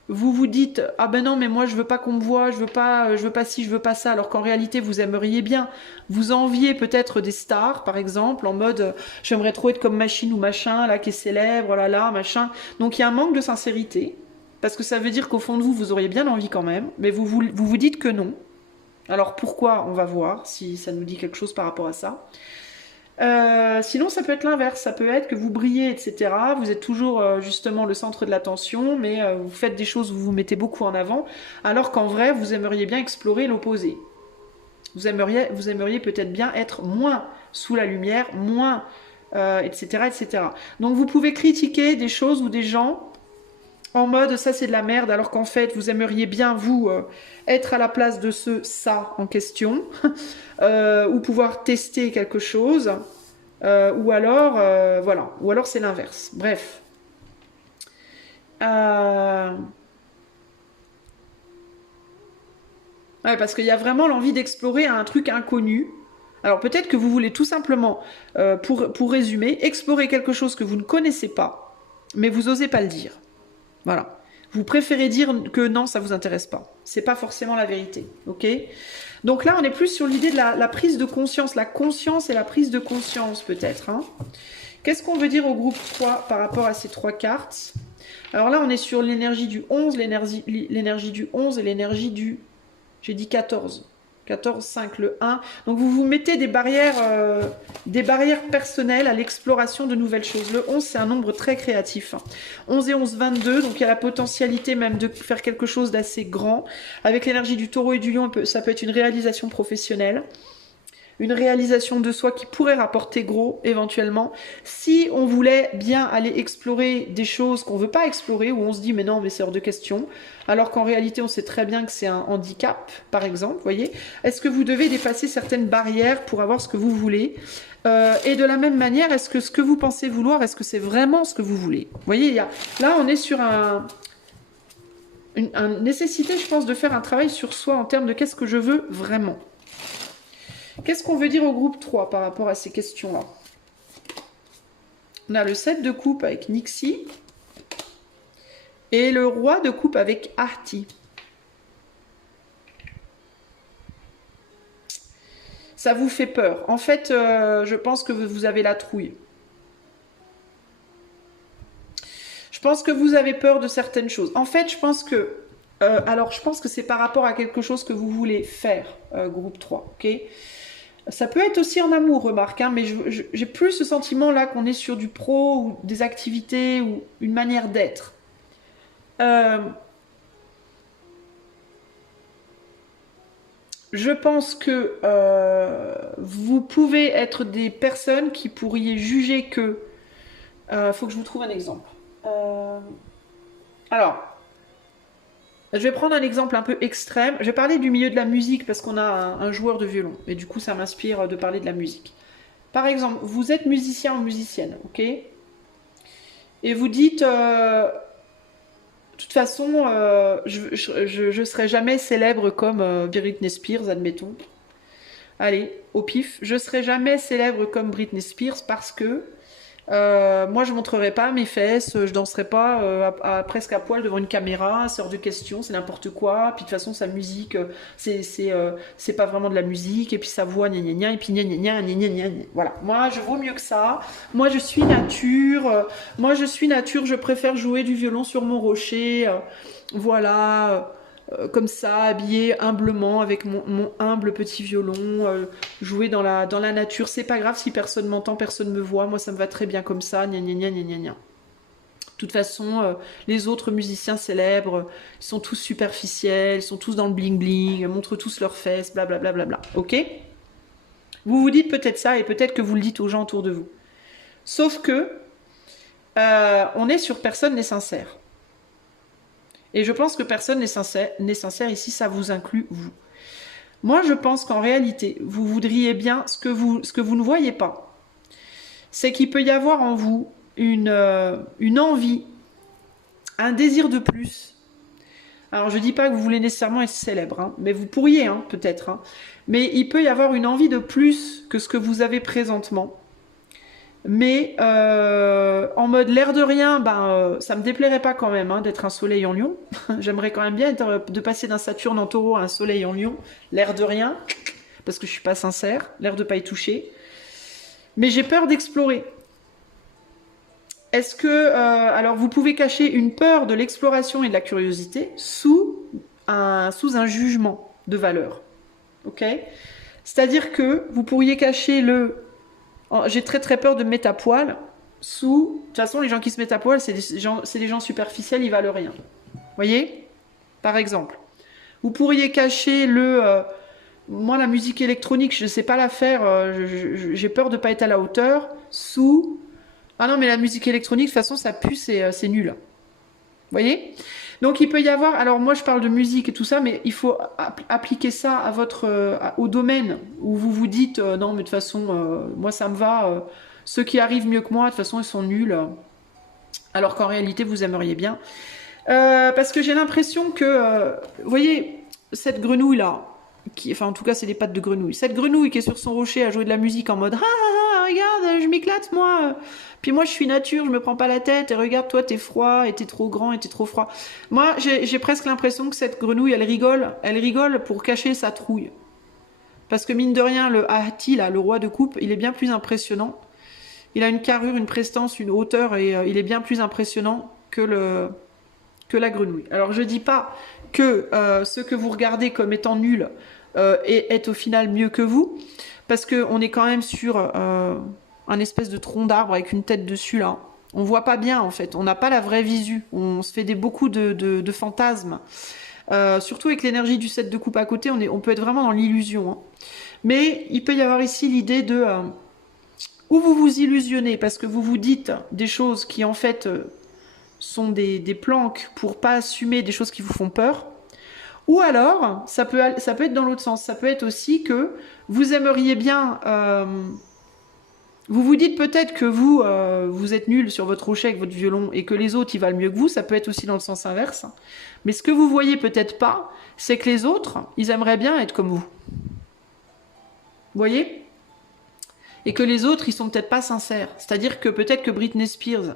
vous vous dites « Ah ben non, mais moi je veux pas qu'on me voie, je veux pas ci, je veux pas ça », alors qu'en réalité vous aimeriez bien. Vous enviez peut-être des stars, par exemple, en mode « J'aimerais trop être comme machine ou machin, là, qui est célèbre, là, machin ». Donc il y a un manque de sincérité. Parce que ça veut dire qu'au fond de vous, vous auriez bien envie quand même, mais vous dites que non. Alors pourquoi? On va voir si ça nous dit quelque chose par rapport à ça. Sinon, ça peut être l'inverse. Ça peut être que vous brillez, etc. Vous êtes toujours justement le centre de l'attention, mais vous faites des choses où vous vous mettez beaucoup en avant, alors qu'en vrai, vous aimeriez bien explorer l'opposé. Vous aimeriez peut-être bien être moins sous la lumière, moins, etc., etc. Donc vous pouvez critiquer des choses ou des gens en mode ça c'est de la merde, alors qu'en fait vous aimeriez bien vous être à la place de ça en question, ou pouvoir tester quelque chose, ou alors voilà, ou alors c'est l'inverse. Bref. Ouais, parce qu'il y a vraiment l'envie d'explorer un truc inconnu. Alors peut-être que vous voulez tout simplement, pour résumer, explorer quelque chose que vous ne connaissez pas, mais vous osez pas le dire. Voilà. Vous préférez dire que non, ça vous intéresse pas. C'est pas forcément la vérité, ok? Donc là, on est plus sur l'idée de la prise de conscience, la conscience et la prise de conscience peut-être. Hein. Qu'est-ce qu'on veut dire au groupe 3 par rapport à ces 3 cartes? Alors là, on est sur l'énergie du 11, l'énergie du 11 et l'énergie du... J'ai dit 14. 14, 5, le 1. Donc vous vous mettez des barrières personnelles à l'exploration de nouvelles choses. Le 11, c'est un nombre très créatif. 11 et 11, 22. Donc il y a la potentialité même de faire quelque chose d'assez grand. Avec l'énergie du taureau et du lion, ça peut être une réalisation professionnelle. Une réalisation de soi qui pourrait rapporter gros éventuellement. Si on voulait bien aller explorer des choses qu'on ne veut pas explorer, où on se dit mais non, mais c'est hors de question, alors qu'en réalité on sait très bien que c'est un handicap, par exemple, voyez. Est-ce que vous devez dépasser certaines barrières pour avoir ce que vous voulez, et de la même manière, est-ce que ce que vous pensez vouloir, est-ce que c'est vraiment ce que vous voulez? Vous voyez, là on est sur une nécessité, je pense, de faire un travail sur soi en termes de qu'est-ce que je veux vraiment. Qu'est-ce qu'on veut dire au groupe 3 par rapport à ces questions-là? On a le 7 de coupe avec Nixie et le roi de coupe avec Artie. Ça vous fait peur. En fait, je pense que vous avez la trouille. Je pense que vous avez peur de certaines choses. En fait, je pense que... alors, je pense que c'est par rapport à quelque chose que vous voulez faire, groupe 3, ok? Ça peut être aussi en amour, remarque, hein, mais j'ai plus ce sentiment-là qu'on est sur du pro ou des activités ou une manière d'être. Je pense que vous pouvez être des personnes qui pourriez juger que... faut que je vous trouve un exemple. Alors... Je vais prendre un exemple un peu extrême. Je vais parler du milieu de la musique parce qu'on a un joueur de violon. Et du coup, ça m'inspire de parler de la musique. Par exemple, vous êtes musicien ou musicienne, ok? Et vous dites, de toute façon, je serai jamais célèbre comme Britney Spears, admettons. Allez, au pif. Je serai jamais célèbre comme Britney Spears parce que... moi je montrerai pas mes fesses, je danserai pas presque à poil devant une caméra, c'est hors de question, c'est n'importe quoi, puis de toute façon sa musique c'est pas vraiment de la musique, et puis sa voix gna gna gna, et puis gna gna gna gna gna gna. Voilà, moi je vaux mieux que ça, moi je suis nature, je préfère jouer du violon sur mon rocher, voilà, comme ça, habillé humblement avec mon humble petit violon, jouer dans la nature. C'est pas grave si personne m'entend, personne me voit. Moi, ça me va très bien comme ça. Gna gna gna gna gna gna. De toute façon, les autres musiciens célèbres, ils sont tous superficiels, ils sont tous dans le bling bling, ils montrent tous leurs fesses, blablabla. Bla bla bla. Ok? Vous vous dites peut-être ça et peut-être que vous le dites aux gens autour de vous. Sauf que on est sur personne n'est sincère. Et je pense que personne n'est sincère ici, ça vous inclut vous. Moi, je pense qu'en réalité, vous voudriez bien ce que vous ne voyez pas. C'est qu'il peut y avoir en vous une envie, un désir de plus. Alors, je ne dis pas que vous voulez nécessairement être célèbre, hein, mais vous pourriez, hein, peut-être. Hein. Mais il peut y avoir une envie de plus que ce que vous avez présentement. Mais en mode l'air de rien, ça me déplairait pas quand même hein, d'être un soleil en lion. J'aimerais quand même bien de passer d'un Saturne en taureau à un soleil en lion. L'air de rien, parce que je suis pas sincère, l'air de pas y toucher. Mais j'ai peur d'explorer. Est-ce que... alors vous pouvez cacher une peur de l'exploration et de la curiosité sous un jugement de valeur. ok? C'est-à-dire que vous pourriez cacher le... J'ai très très peur de me mettre à poil sous... De toute façon, les gens qui se mettent à poil, c'est des gens superficiels, ils valent rien. Voyez? Par exemple. Vous pourriez cacher le... moi, la musique électronique, je ne sais pas la faire, j'ai peur de ne pas être à la hauteur, sous... Ah non, mais la musique électronique, de toute façon, ça pue, c'est nul. Vous voyez? Donc, il peut y avoir... Alors, moi, je parle de musique et tout ça, mais il faut appliquer ça à au domaine où vous vous dites, non, mais de toute façon, moi, ça me va. Ceux qui arrivent mieux que moi, de toute façon, ils sont nuls. Alors qu'en réalité, vous aimeriez bien. Parce que j'ai l'impression que... vous voyez, cette grenouille-là, enfin, en tout cas, c'est des pattes de grenouille. Cette grenouille qui est sur son rocher à jouer de la musique en mode « Ah, ah, ah, regarde, je m'éclate, moi !» Puis moi, je suis nature, je me prends pas la tête. Et regarde, toi, t'es froid, et t'es trop grand, et t'es trop froid. Moi, j'ai presque l'impression que cette grenouille, elle rigole pour cacher sa trouille. Parce que mine de rien, le Ahti, là, le roi de coupe, il est bien plus impressionnant. Il a une carrure, une prestance, une hauteur, et il est bien plus impressionnant que la grenouille. Alors, je dis pas que ce que vous regardez comme étant nul est au final mieux que vous, parce qu'on est quand même sur un espèce de tronc d'arbre avec une tête dessus, là. On voit pas bien, en fait. On n'a pas la vraie visu. On se fait beaucoup de fantasmes. Surtout avec l'énergie du 7 de coupe à côté, on peut être vraiment dans l'illusion. Hein. Mais il peut y avoir ici l'idée de... où vous vous illusionnez, parce que vous vous dites des choses qui, en fait... sont des planques pour pas assumer des choses qui vous font peur. Ou alors, ça peut être dans l'autre sens. Ça peut être aussi que vous aimeriez bien... vous vous dites peut-être que vous êtes nul sur votre rocher avec votre violon et que les autres, ils valent mieux que vous. Ça peut être aussi dans le sens inverse. Mais ce que vous voyez peut-être pas, c'est que les autres, ils aimeraient bien être comme vous. Vous voyez? Et que les autres, ils sont peut-être pas sincères. C'est-à-dire que peut-être que Britney Spears...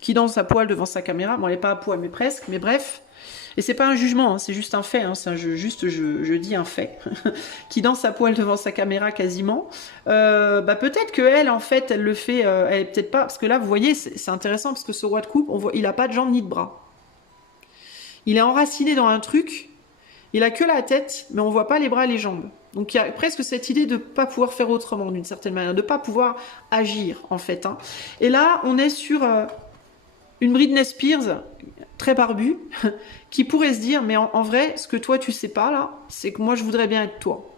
qui danse à poil devant sa caméra. Bon, elle n'est pas à poil, mais presque, mais bref. Et c'est pas un jugement, hein, c'est juste un fait, hein, je dis un fait. Qui danse à poil devant sa caméra quasiment. Peut-être qu'elle, en fait, elle le fait, elle est peut-être pas... Parce que là, vous voyez, c'est intéressant, parce que ce roi de coupe, il n'a pas de jambes ni de bras. Il est enraciné dans un truc, il a que la tête, mais on voit pas les bras et les jambes. Donc il y a presque cette idée de ne pas pouvoir faire autrement, d'une certaine manière, de ne pas pouvoir agir, en fait. Hein. Et là, on est sur... une Britney Spears, très barbue, qui pourrait se dire, mais en vrai, ce que toi tu sais pas là, c'est que moi je voudrais bien être toi.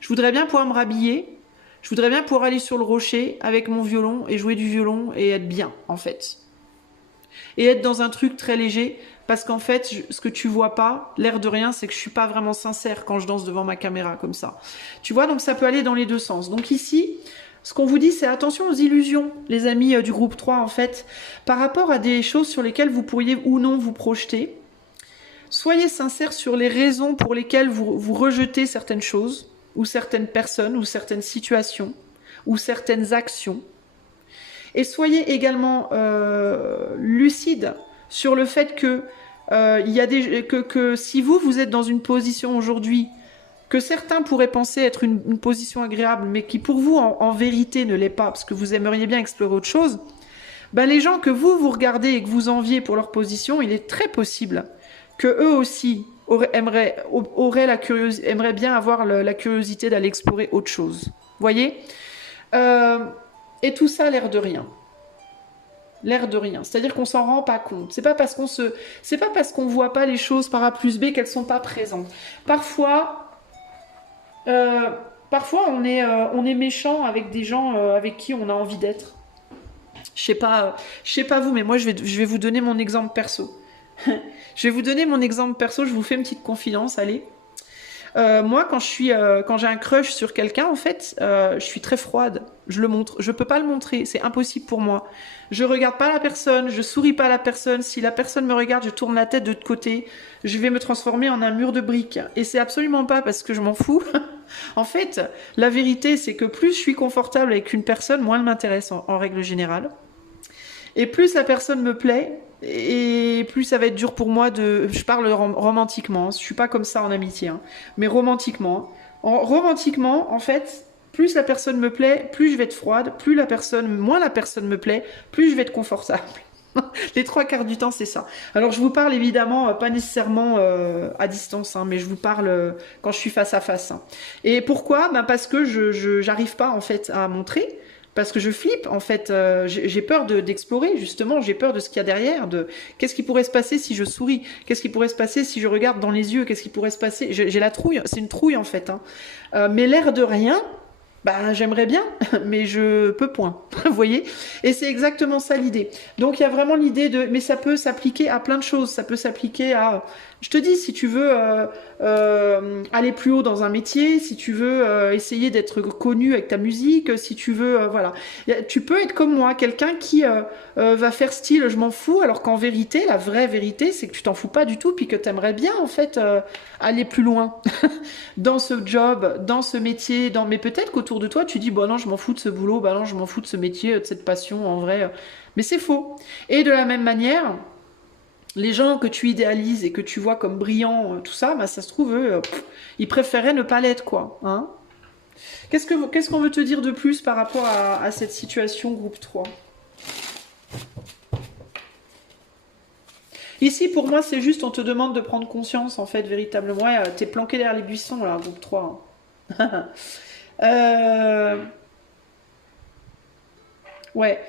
Je voudrais bien pouvoir me rhabiller, je voudrais bien pouvoir aller sur le rocher avec mon violon et jouer du violon et être bien, en fait. Et être dans un truc très léger, parce qu'en fait, ce que tu vois pas, l'air de rien, c'est que je suis pas vraiment sincère quand je danse devant ma caméra comme ça. Tu vois, donc ça peut aller dans les deux sens. Donc ici... ce qu'on vous dit, c'est attention aux illusions, les amis du groupe 3, en fait, par rapport à des choses sur lesquelles vous pourriez ou non vous projeter. Soyez sincères sur les raisons pour lesquelles vous rejetez certaines choses, ou certaines personnes, ou certaines situations, ou certaines actions. Et soyez également lucide sur le fait que, que si vous êtes dans une position aujourd'hui, que certains pourraient penser être une position agréable, mais qui pour vous, en vérité, ne l'est pas, parce que vous aimeriez bien explorer autre chose, ben les gens que vous regardez et que vous enviez pour leur position, il est très possible que eux aussi aimeraient bien avoir la curiosité d'aller explorer autre chose. Vous voyez et tout ça, l'air de rien. L'air de rien. C'est-à-dire qu'on s'en rend pas compte. C'est pas parce qu'on voit pas les choses par A plus B qu'elles sont pas présentes. Parfois, on est méchant avec des gens avec qui on a envie d'être. Je sais pas vous, mais moi je vais vous donner mon exemple perso. Je vais vous donner mon exemple perso. Je vous fais une petite confidence. Allez. Moi, quand j'ai un crush sur quelqu'un, en fait, je suis très froide. Je le montre. Je peux pas le montrer. C'est impossible pour moi. Je regarde pas la personne. Je souris pas à la personne. Si la personne me regarde, je tourne la tête de l'autre côté. Je vais me transformer en un mur de briques. Et c'est absolument pas parce que je m'en fous. En fait, la vérité, c'est que plus je suis confortable avec une personne, moins elle m'intéresse en règle générale. Et plus la personne me plaît, et plus ça va être dur pour moi je parle romantiquement, je suis pas comme ça en amitié, hein, mais romantiquement. Romantiquement, en fait, plus la personne me plaît, plus je vais être froide, moins la personne me plaît, plus je vais être confortable. Les trois quarts du temps, c'est ça. Alors, je vous parle évidemment pas nécessairement à distance, hein, mais je vous parle quand je suis face à face. Hein. Et pourquoi? Ben parce que je j'arrive pas en fait à montrer. Parce que je flippe, en fait, j'ai peur d'explorer, justement, j'ai peur de ce qu'il y a derrière, de qu'est-ce qui pourrait se passer si je souris, qu'est-ce qui pourrait se passer si je regarde dans les yeux, qu'est-ce qui pourrait se passer, j'ai la trouille, c'est une trouille en fait, hein. Mais l'air de rien, bah, j'aimerais bien, mais je peux point. Vous voyez? Et c'est exactement ça l'idée. Donc il y a vraiment l'idée de... Mais ça peut s'appliquer à plein de choses. Ça peut s'appliquer à... Je te dis, si tu veux aller plus haut dans un métier, si tu veux essayer d'être connu avec ta musique, si tu veux... voilà. Tu peux être comme moi, quelqu'un qui va faire style je m'en fous, alors qu'en vérité, la vraie vérité, c'est que tu t'en fous pas du tout, puis que tu aimerais bien, en fait, aller plus loin dans ce job, dans ce métier, dans... mais peut-être qu'autour de toi, tu dis, bon non, je m'en fous de ce boulot, bah non, je m'en fous de ce métier, de cette passion, en vrai. Mais c'est faux. Et de la même manière, les gens que tu idéalises et que tu vois comme brillants, tout ça, bah ça se trouve, eux, ils préféraient ne pas l'être, quoi. Hein. Qu'est-ce qu'on veut te dire de plus par rapport à cette situation groupe 3? Ici, pour moi, c'est juste, on te demande de prendre conscience, en fait, véritablement. Ouais, t'es planqué derrière les buissons, là, groupe 3. Hein. Ouais.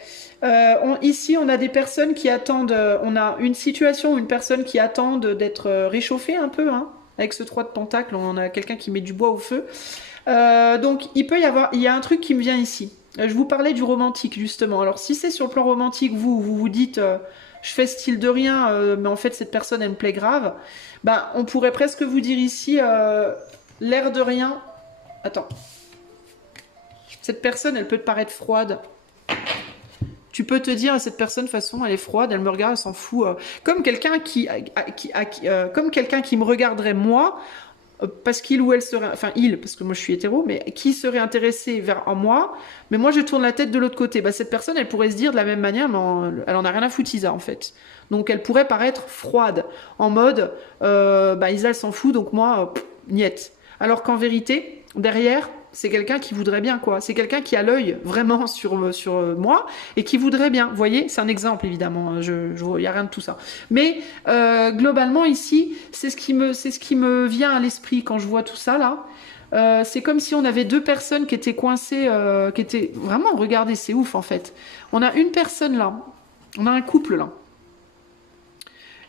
Ici, on a des personnes qui attendent. On a une situation où une personne qui attend d'être réchauffée un peu. Hein, avec ce 3 de pentacle, on a quelqu'un qui met du bois au feu. Donc, il peut y avoir. Il y a un truc qui me vient ici. Je vous parlais du romantique, justement. Alors, si c'est sur le plan romantique, vous dites. Je fais style de rien, mais en fait, cette personne, elle me plaît grave. Bah, on pourrait presque vous dire ici. L'air de rien. Attends. Cette personne, elle peut te paraître froide. Tu peux te dire, cette personne, de toute façon, elle est froide, elle me regarde, elle s'en fout. Comme quelqu'un comme quelqu'un qui me regarderait moi, parce qu'il ou elle serait, enfin il, parce que moi je suis hétéro, mais qui serait intéressé en moi, mais moi je tourne la tête de l'autre côté. Bah, cette personne, elle pourrait se dire de la même manière, mais elle en a rien à foutre, Isa, en fait. Donc elle pourrait paraître froide, en mode, bah Isa, elle s'en fout, donc moi, niette. Alors qu'en vérité, derrière, c'est quelqu'un qui voudrait bien, quoi. C'est quelqu'un qui a l'œil vraiment sur moi et qui voudrait bien. Vous voyez, c'est un exemple, évidemment. Il n'y a rien de tout ça. Mais globalement, ici, c'est ce qui me vient à l'esprit quand je vois tout ça, là. C'est comme si on avait deux personnes qui étaient coincées, qui étaient... Vraiment, regardez, c'est ouf, en fait. On a une personne, là. On a un couple, là.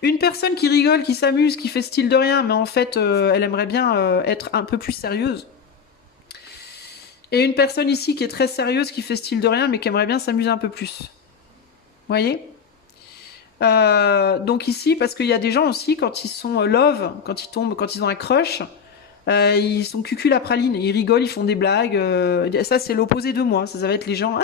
Une personne qui rigole, qui s'amuse, qui fait style de rien, mais en fait, elle aimerait bien être un peu plus sérieuse. Et une personne ici qui est très sérieuse, qui fait style de rien, mais qui aimerait bien s'amuser un peu plus. Vous voyez? Donc ici, parce qu'il y a des gens aussi, quand ils sont love, quand ils tombent, quand ils ont un crush, ils sont cucul à praline, ils rigolent, ils font des blagues. Ça, c'est l'opposé de moi. Ça va être les gens...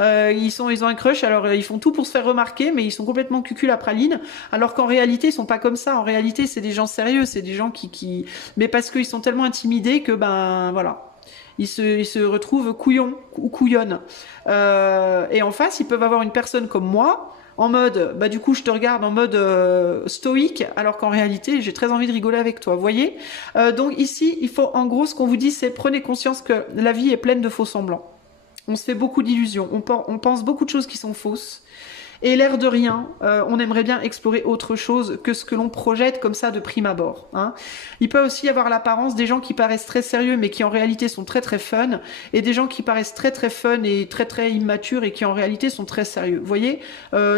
ils ont un crush, alors ils font tout pour se faire remarquer, mais ils sont complètement cucul à praline, alors qu'en réalité, ils sont pas comme ça. En réalité, c'est des gens sérieux, c'est des gens qui... Mais parce qu'ils sont tellement intimidés que, ben, voilà... Ils se retrouvent couillons ou couillonnes. Et en face, ils peuvent avoir une personne comme moi, en mode, bah du coup, je te regarde en mode stoïque, alors qu'en réalité, j'ai très envie de rigoler avec toi. Vous voyez? Donc ici, il faut, en gros, ce qu'on vous dit, c'est prenez conscience que la vie est pleine de faux semblants. On se fait beaucoup d'illusions. On pense beaucoup de choses qui sont fausses. Et l'air de rien, on aimerait bien explorer autre chose que ce que l'on projette comme ça de prime abord. Hein. Il peut aussi y avoir l'apparence des gens qui paraissent très sérieux mais qui en réalité sont très très fun, et des gens qui paraissent très très fun et très très immatures et qui en réalité sont très sérieux. Vous voyez,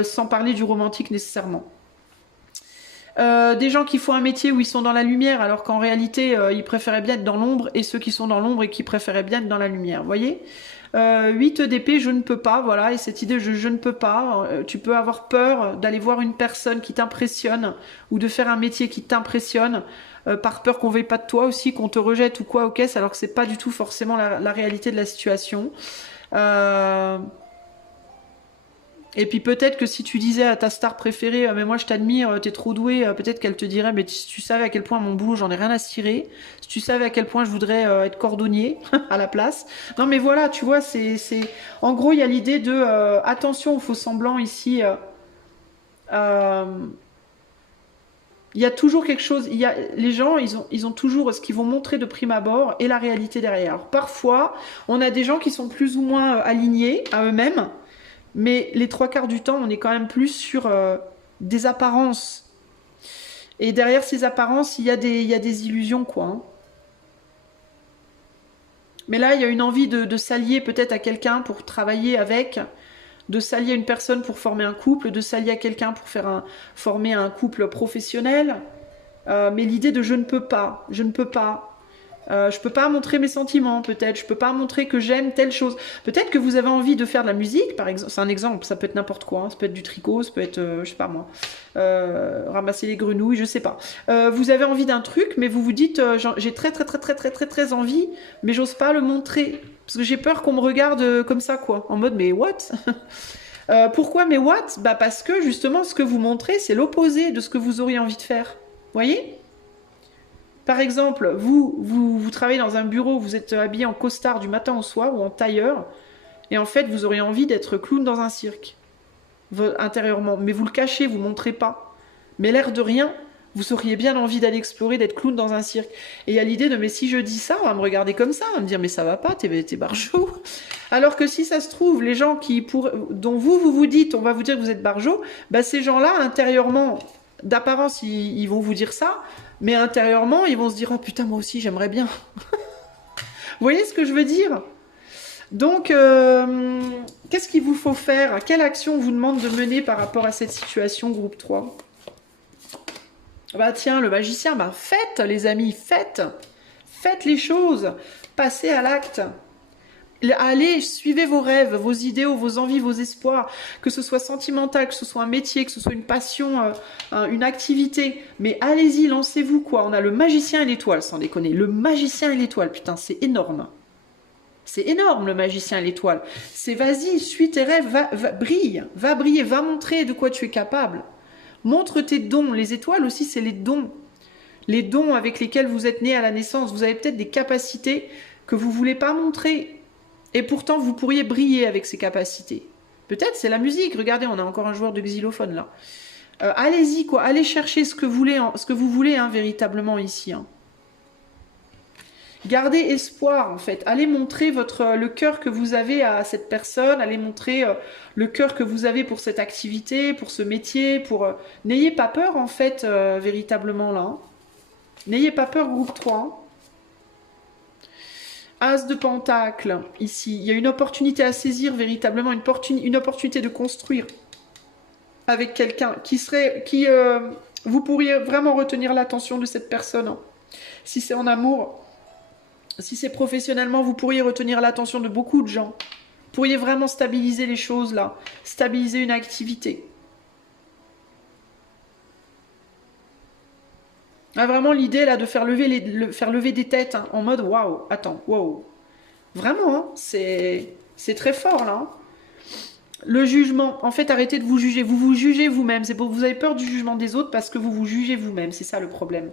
sans parler du romantique nécessairement. Des gens qui font un métier où ils sont dans la lumière alors qu'en réalité ils préféraient bien être dans l'ombre, et ceux qui sont dans l'ombre et qui préféraient bien être dans la lumière. Vous voyez? 8 d'épée, je ne peux pas, voilà, et cette idée je ne peux pas, tu peux avoir peur d'aller voir une personne qui t'impressionne ou de faire un métier qui t'impressionne, par peur qu'on veuille pas de toi aussi, qu'on te rejette ou quoi aux caisses, alors que c'est pas du tout forcément la réalité de la situation. Et puis peut-être que si tu disais à ta star préférée, mais moi je t'admire, t'es trop doué, peut-être qu'elle te dirait, mais si tu savais à quel point mon boulot j'en ai rien à cirer, si tu savais à quel point je voudrais être cordonnier à la place. Non mais voilà, tu vois, en gros il y a l'idée de attention aux faux semblants ici. Il y a toujours quelque chose, les gens, ils ont toujours ce qu'ils vont montrer de prime abord et la réalité derrière. Alors, parfois, on a des gens qui sont plus ou moins alignés à eux-mêmes, mais les 3/4 du temps, on est quand même plus sur des apparences. Et derrière ces apparences, il y a des illusions, quoi. Hein. Mais là, il y a une envie de s'allier peut-être à quelqu'un pour travailler avec, de s'allier à une personne pour former un couple, de s'allier à quelqu'un pour former un couple professionnel. Mais l'idée de je ne peux pas, je ne peux pas. Je peux pas montrer mes sentiments, peut-être. Je peux pas montrer que j'aime telle chose. Peut-être que vous avez envie de faire de la musique, par exemple. C'est un exemple. Ça peut être n'importe quoi. Hein. Ça peut être du tricot, ça peut être, je sais pas moi, ramasser les grenouilles, je sais pas. Vous avez envie d'un truc, mais vous vous dites, j'ai très envie, mais j'ose pas le montrer parce que j'ai peur qu'on me regarde comme ça, quoi, en mode mais what? Pourquoi mais what? Bah parce que justement, ce que vous montrez, c'est l'opposé de ce que vous auriez envie de faire. Voyez? Par exemple, vous travaillez dans un bureau, vous êtes habillé en costard du matin au soir ou en tailleur, et en fait, vous auriez envie d'être clown dans un cirque, intérieurement. Mais vous le cachez, vous ne montrez pas. Mais l'air de rien, vous auriez bien envie d'aller explorer, d'être clown dans un cirque. Et il y a l'idée de, mais si je dis ça, on va me regarder comme ça, on va me dire, mais ça va pas, t'es barjot. Alors que si ça se trouve, les gens dont vous dites, on va vous dire que vous êtes barjot, bah ces gens-là, intérieurement, d'apparence, ils vont vous dire ça, mais intérieurement, ils vont se dire « Oh putain, moi aussi, j'aimerais bien. » Vous voyez ce que je veux dire? Donc, qu'est-ce qu'il vous faut faire? Quelle action on vous demande de mener par rapport à cette situation, groupe 3? Bah tiens, le magicien, bah faites les amis, faites. Faites les choses. Passez à l'acte. Allez, suivez vos rêves, vos idéaux, vos envies, vos espoirs, que ce soit sentimental, que ce soit un métier, que ce soit une passion, une activité. Mais allez-y, lancez-vous, quoi. On a le magicien et l'étoile, sans déconner. Le magicien et l'étoile, putain, c'est énorme. C'est énorme, le magicien et l'étoile. C'est vas-y, suis tes rêves, brille, va briller, va montrer de quoi tu es capable. Montre tes dons. Les étoiles aussi, c'est les dons. Les dons avec lesquels vous êtes né à la naissance. Vous avez peut-être des capacités que vous ne voulez pas montrer. Et pourtant, vous pourriez briller avec ces capacités. Peut-être c'est la musique. Regardez, on a encore un joueur de xylophone là. Allez-y, quoi. Allez chercher ce que vous voulez hein, véritablement ici. Hein. Gardez espoir, en fait. Allez montrer le cœur que vous avez à cette personne. Allez montrer le cœur que vous avez pour cette activité, pour ce métier. N'ayez pas peur, en fait, véritablement là. Hein. N'ayez pas peur, groupe 3. Hein. As de Pentacle, ici. Il y a une opportunité à saisir, véritablement, une opportunité de construire avec quelqu'un vous pourriez vraiment retenir l'attention de cette personne. Hein. Si c'est en amour, si c'est professionnellement, vous pourriez retenir l'attention de beaucoup de gens. Vous pourriez vraiment stabiliser les choses, là. Stabiliser une activité. Ah, vraiment l'idée là de faire lever des têtes hein, en mode waouh, attends, waouh. Vraiment, hein, c'est très fort là. Hein. Le jugement, en fait, arrêtez de vous juger. Vous vous jugez vous-même. C'est pour vous avez peur du jugement des autres parce que vous vous jugez vous-même. C'est ça le problème.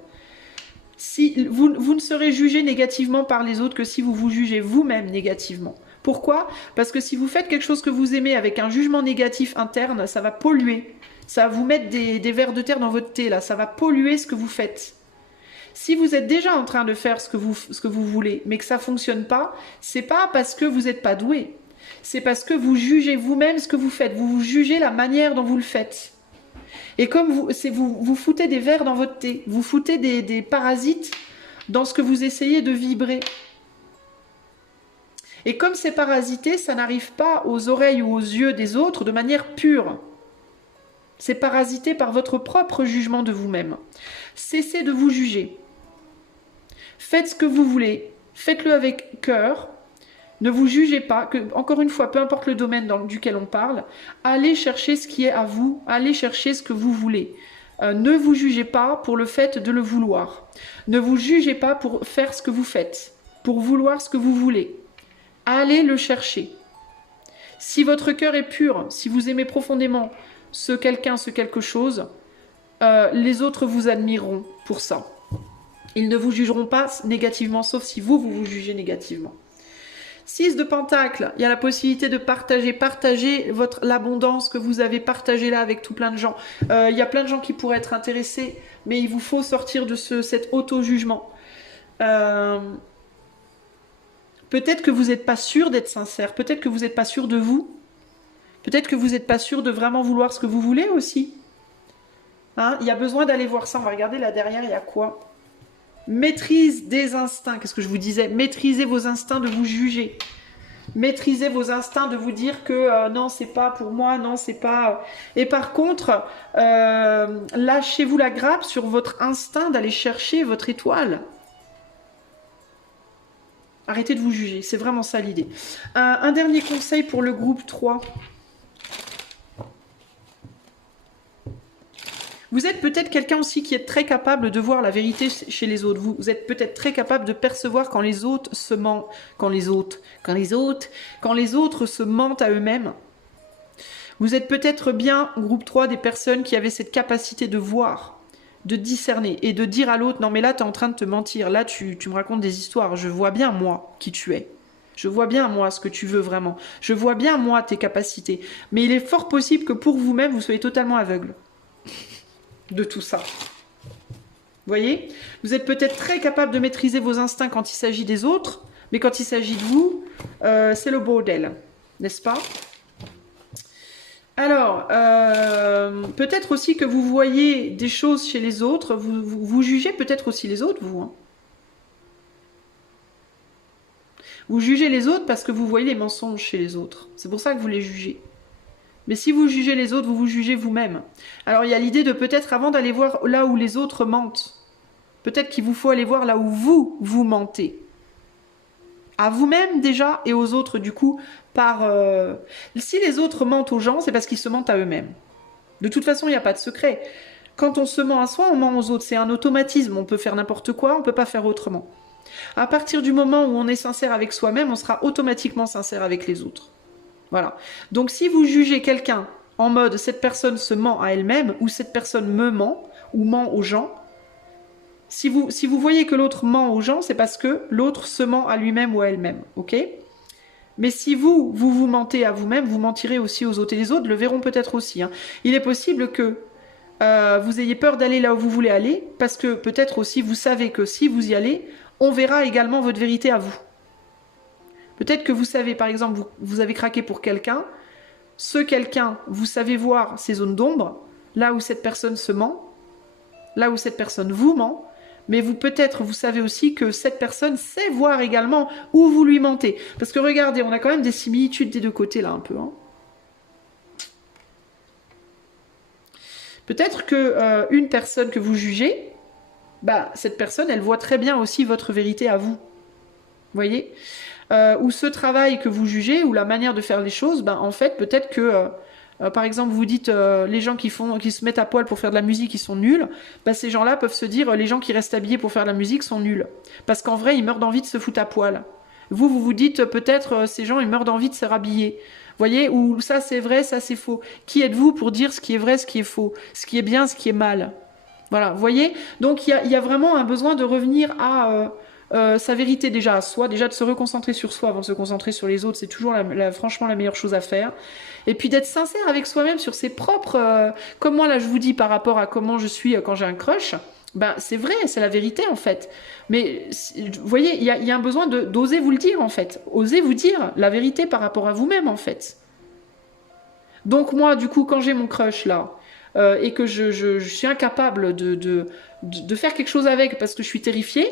Si vous ne serez jugé négativement par les autres que si vous vous jugez vous-même négativement. Pourquoi? Parce que si vous faites quelque chose que vous aimez avec un jugement négatif interne, ça va polluer. Ça va vous mettre des vers de terre dans votre thé, là. Ça va polluer ce que vous faites. Si vous êtes déjà en train de faire ce que vous voulez, mais que ça ne fonctionne pas, c'est pas parce que vous n'êtes pas doué. C'est parce que vous jugez vous-même ce que vous faites. Vous vous jugez la manière dont vous le faites. Et comme vous foutez des vers dans votre thé, vous foutez des parasites dans ce que vous essayez de vibrer. Et comme c'est parasité, ça n'arrive pas aux oreilles ou aux yeux des autres de manière pure. C'est parasité par votre propre jugement de vous-même. Cessez de vous juger. Faites ce que vous voulez. Faites-le avec cœur. Ne vous jugez pas. Encore une fois, peu importe le domaine duquel on parle, allez chercher ce qui est à vous. Allez chercher ce que vous voulez. Ne vous jugez pas pour le fait de le vouloir. Ne vous jugez pas pour faire ce que vous faites. Pour vouloir ce que vous voulez. Allez le chercher. Si votre cœur est pur, si vous aimez profondément ce quelqu'un, ce quelque chose, les autres vous admireront pour ça. Ils ne vous jugeront pas négativement, sauf si vous vous jugez négativement. 6 de Pentacle, il y a la possibilité de partager l'abondance que vous avez partagée là avec tout plein de gens. Il y a plein de gens qui pourraient être intéressés, mais il vous faut sortir de cet auto-jugement. Peut-être que vous n'êtes pas sûr d'être sincère, peut-être que vous n'êtes pas sûr de vous, Peut-être que vous n'êtes pas sûr de vraiment vouloir ce que vous voulez aussi. Hein, il y a besoin d'aller voir ça. On va regarder là derrière, il y a quoi? Maîtrise des instincts. Qu'est-ce que je vous disais? Maîtrisez vos instincts de vous juger. Maîtrisez vos instincts de vous dire que non, c'est pas pour moi, non, c'est pas... Et par contre, lâchez-vous la grappe sur votre instinct d'aller chercher votre étoile. Arrêtez de vous juger, c'est vraiment ça l'idée. Un dernier conseil pour le groupe 3. Vous êtes peut-être quelqu'un aussi qui est très capable de voir la vérité chez les autres. Vous êtes peut-être très capable de percevoir quand les autres se mentent. Quand les autres se mentent à eux-mêmes. Vous êtes peut-être bien, groupe 3, des personnes qui avaient cette capacité de voir, de discerner et de dire à l'autre, non mais là tu es en train de te mentir, là tu me racontes des histoires, je vois bien moi qui tu es. Je vois bien moi ce que tu veux vraiment. Je vois bien moi tes capacités. Mais il est fort possible que pour vous-même vous soyez totalement aveugle de tout ça. Vous voyez? Vous êtes peut-être très capable de maîtriser vos instincts quand il s'agit des autres, mais quand il s'agit de vous, c'est le bordel, n'est-ce pas? Alors, peut-être aussi que vous voyez des choses chez les autres, vous jugez peut-être aussi les autres, vous. Hein. Vous jugez les autres parce que vous voyez les mensonges chez les autres. C'est pour ça que vous les jugez. Mais si vous jugez les autres, vous vous jugez vous-même. Alors il y a l'idée de peut-être, avant d'aller voir là où les autres mentent, peut-être qu'il vous faut aller voir là où vous mentez. À vous-même déjà et aux autres du coup, si les autres mentent aux gens, c'est parce qu'ils se mentent à eux-mêmes. De toute façon, il n'y a pas de secret. Quand on se ment à soi, on ment aux autres. C'est un automatisme. On peut faire n'importe quoi, on ne peut pas faire autrement. À partir du moment où on est sincère avec soi-même, on sera automatiquement sincère avec les autres. Voilà. Donc si vous jugez quelqu'un en mode cette personne se ment à elle-même ou cette personne me ment ou ment aux gens, si vous voyez que l'autre ment aux gens, c'est parce que l'autre se ment à lui-même ou à elle-même. Ok ? Mais si vous mentez à vous-même, vous mentirez aussi aux autres. Et les autres le verront peut-être aussi. Hein. Il est possible que vous ayez peur d'aller là où vous voulez aller parce que peut-être aussi vous savez que si vous y allez, on verra également votre vérité à vous. Peut-être que vous savez, par exemple, vous avez craqué pour quelqu'un. Ce quelqu'un, vous savez voir ses zones d'ombre, là où cette personne se ment, là où cette personne vous ment. Mais peut-être, vous savez aussi que cette personne sait voir également où vous lui mentez. Parce que regardez, on a quand même des similitudes des deux côtés, là, un peu. Hein. Peut-être que une personne que vous jugez, cette personne, elle voit très bien aussi votre vérité à vous. Vous voyez ? Ou ce travail que vous jugez, ou la manière de faire les choses, en fait, peut-être que, par exemple, vous dites les gens qui se mettent à poil pour faire de la musique, ils sont nuls, ces gens-là peuvent se dire les gens qui restent habillés pour faire de la musique sont nuls. Parce qu'en vrai, ils meurent d'envie de se foutre à poil. Vous vous dites peut-être ces gens, ils meurent d'envie de se rhabiller. Vous voyez, ou ça c'est vrai, ça c'est faux. Qui êtes-vous pour dire ce qui est vrai, ce qui est faux, ce qui est bien, ce qui est mal? Voilà, vous voyez? Donc il y a vraiment un besoin de revenir à... sa vérité déjà à soi, déjà de se reconcentrer sur soi avant de se concentrer sur les autres, c'est toujours franchement la meilleure chose à faire. Et puis d'être sincère avec soi-même sur ses propres... comme moi là je vous dis par rapport à comment je suis quand j'ai un crush, c'est vrai, c'est la vérité en fait. Mais vous voyez, il y a un besoin d'oser vous le dire en fait. Osez vous dire la vérité par rapport à vous-même en fait. Donc moi du coup quand j'ai mon crush là, et que je suis incapable de faire quelque chose avec parce que je suis terrifiée,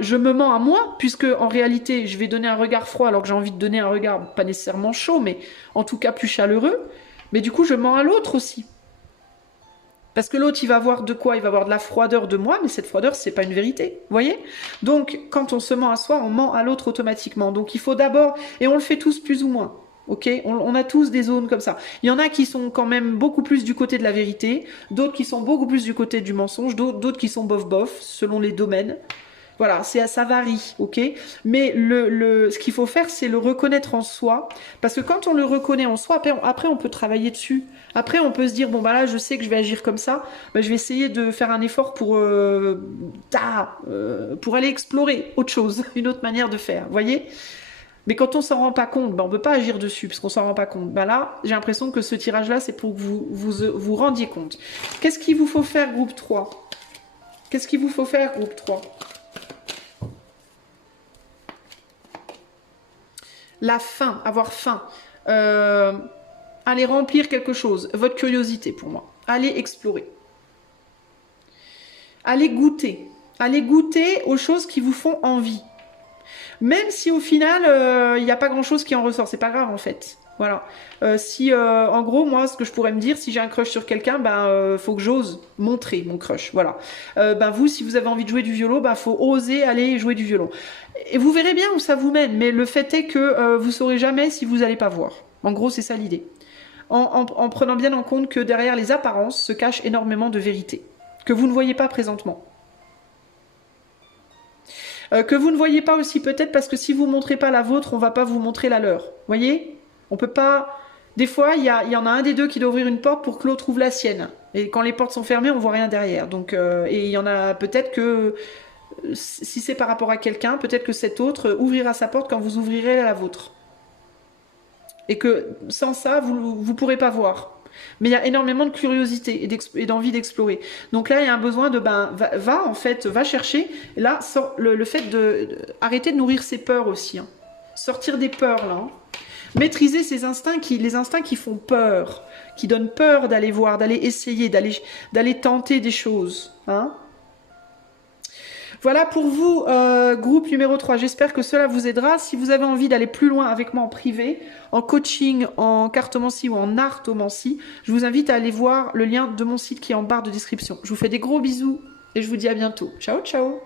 je me mens à moi, puisque en réalité, je vais donner un regard froid alors que j'ai envie de donner un regard pas nécessairement chaud, mais en tout cas plus chaleureux. Mais du coup, je mens à l'autre aussi. Parce que l'autre, il va voir de quoi? Il va voir de la froideur de moi, mais cette froideur, c'est pas une vérité. Vous voyez? Donc, quand on se ment à soi, on ment à l'autre automatiquement. Donc, il faut d'abord, et on le fait tous plus ou moins. Ok, on a tous des zones comme ça. Il y en a qui sont quand même beaucoup plus du côté de la vérité, d'autres qui sont beaucoup plus du côté du mensonge, d'autres qui sont bof-bof, selon les domaines. Voilà, ça varie, ok. Mais ce qu'il faut faire, c'est le reconnaître en soi, parce que quand on le reconnaît en soi, après on peut travailler dessus. Après, on peut se dire, bon là, je sais que je vais agir comme ça, je vais essayer de faire un effort pour aller explorer autre chose, une autre manière de faire, vous voyez. Mais quand on s'en rend pas compte, on peut pas agir dessus parce qu'on s'en rend pas compte. Là, j'ai l'impression que ce tirage-là, c'est pour que vous rendiez compte. Qu'est-ce qu'il vous faut faire, groupe 3? Qu'est-ce qu'il vous faut faire, groupe 3? La faim, avoir faim. Allez remplir quelque chose, votre curiosité pour moi. Allez explorer. Allez goûter. Allez goûter aux choses qui vous font envie. Même si au final, il n'y a pas grand-chose qui en ressort. C'est pas grave en fait. Voilà. En gros, moi, ce que je pourrais me dire, si j'ai un crush sur quelqu'un, faut que j'ose montrer mon crush. Voilà. Vous, si vous avez envie de jouer du violon, faut oser aller jouer du violon. Et vous verrez bien où ça vous mène. Mais le fait est que vous saurez jamais si vous n'allez pas voir. En gros, c'est ça l'idée. En prenant bien en compte que derrière les apparences se cache énormément de vérité que vous ne voyez pas présentement. Que vous ne voyez pas aussi peut-être parce que si vous ne montrez pas la vôtre, on ne va pas vous montrer la leur. Voyez? On peut pas... Des fois, il y en a un des deux qui doit ouvrir une porte pour que l'autre ouvre la sienne. Et quand les portes sont fermées, on voit rien derrière. Donc, et il y en a peut-être que... Si c'est par rapport à quelqu'un, peut-être que cet autre ouvrira sa porte quand vous ouvrirez la vôtre. Et que sans ça, vous ne pourrez pas voir. Mais il y a énormément de curiosité et d'envie d'explorer. Donc là, il y a un besoin de, va chercher. Et là, le fait arrêter de nourrir ses peurs aussi. Hein. Sortir des peurs, là. Hein. Maîtriser les instincts qui font peur, qui donnent peur d'aller voir, d'aller essayer, d'aller tenter des choses. Hein. Voilà pour vous, groupe numéro 3. J'espère que cela vous aidera. Si vous avez envie d'aller plus loin avec moi en privé, en coaching, en cartomancie ou en artomancie, je vous invite à aller voir le lien de mon site qui est en barre de description. Je vous fais des gros bisous et je vous dis à bientôt. Ciao, ciao!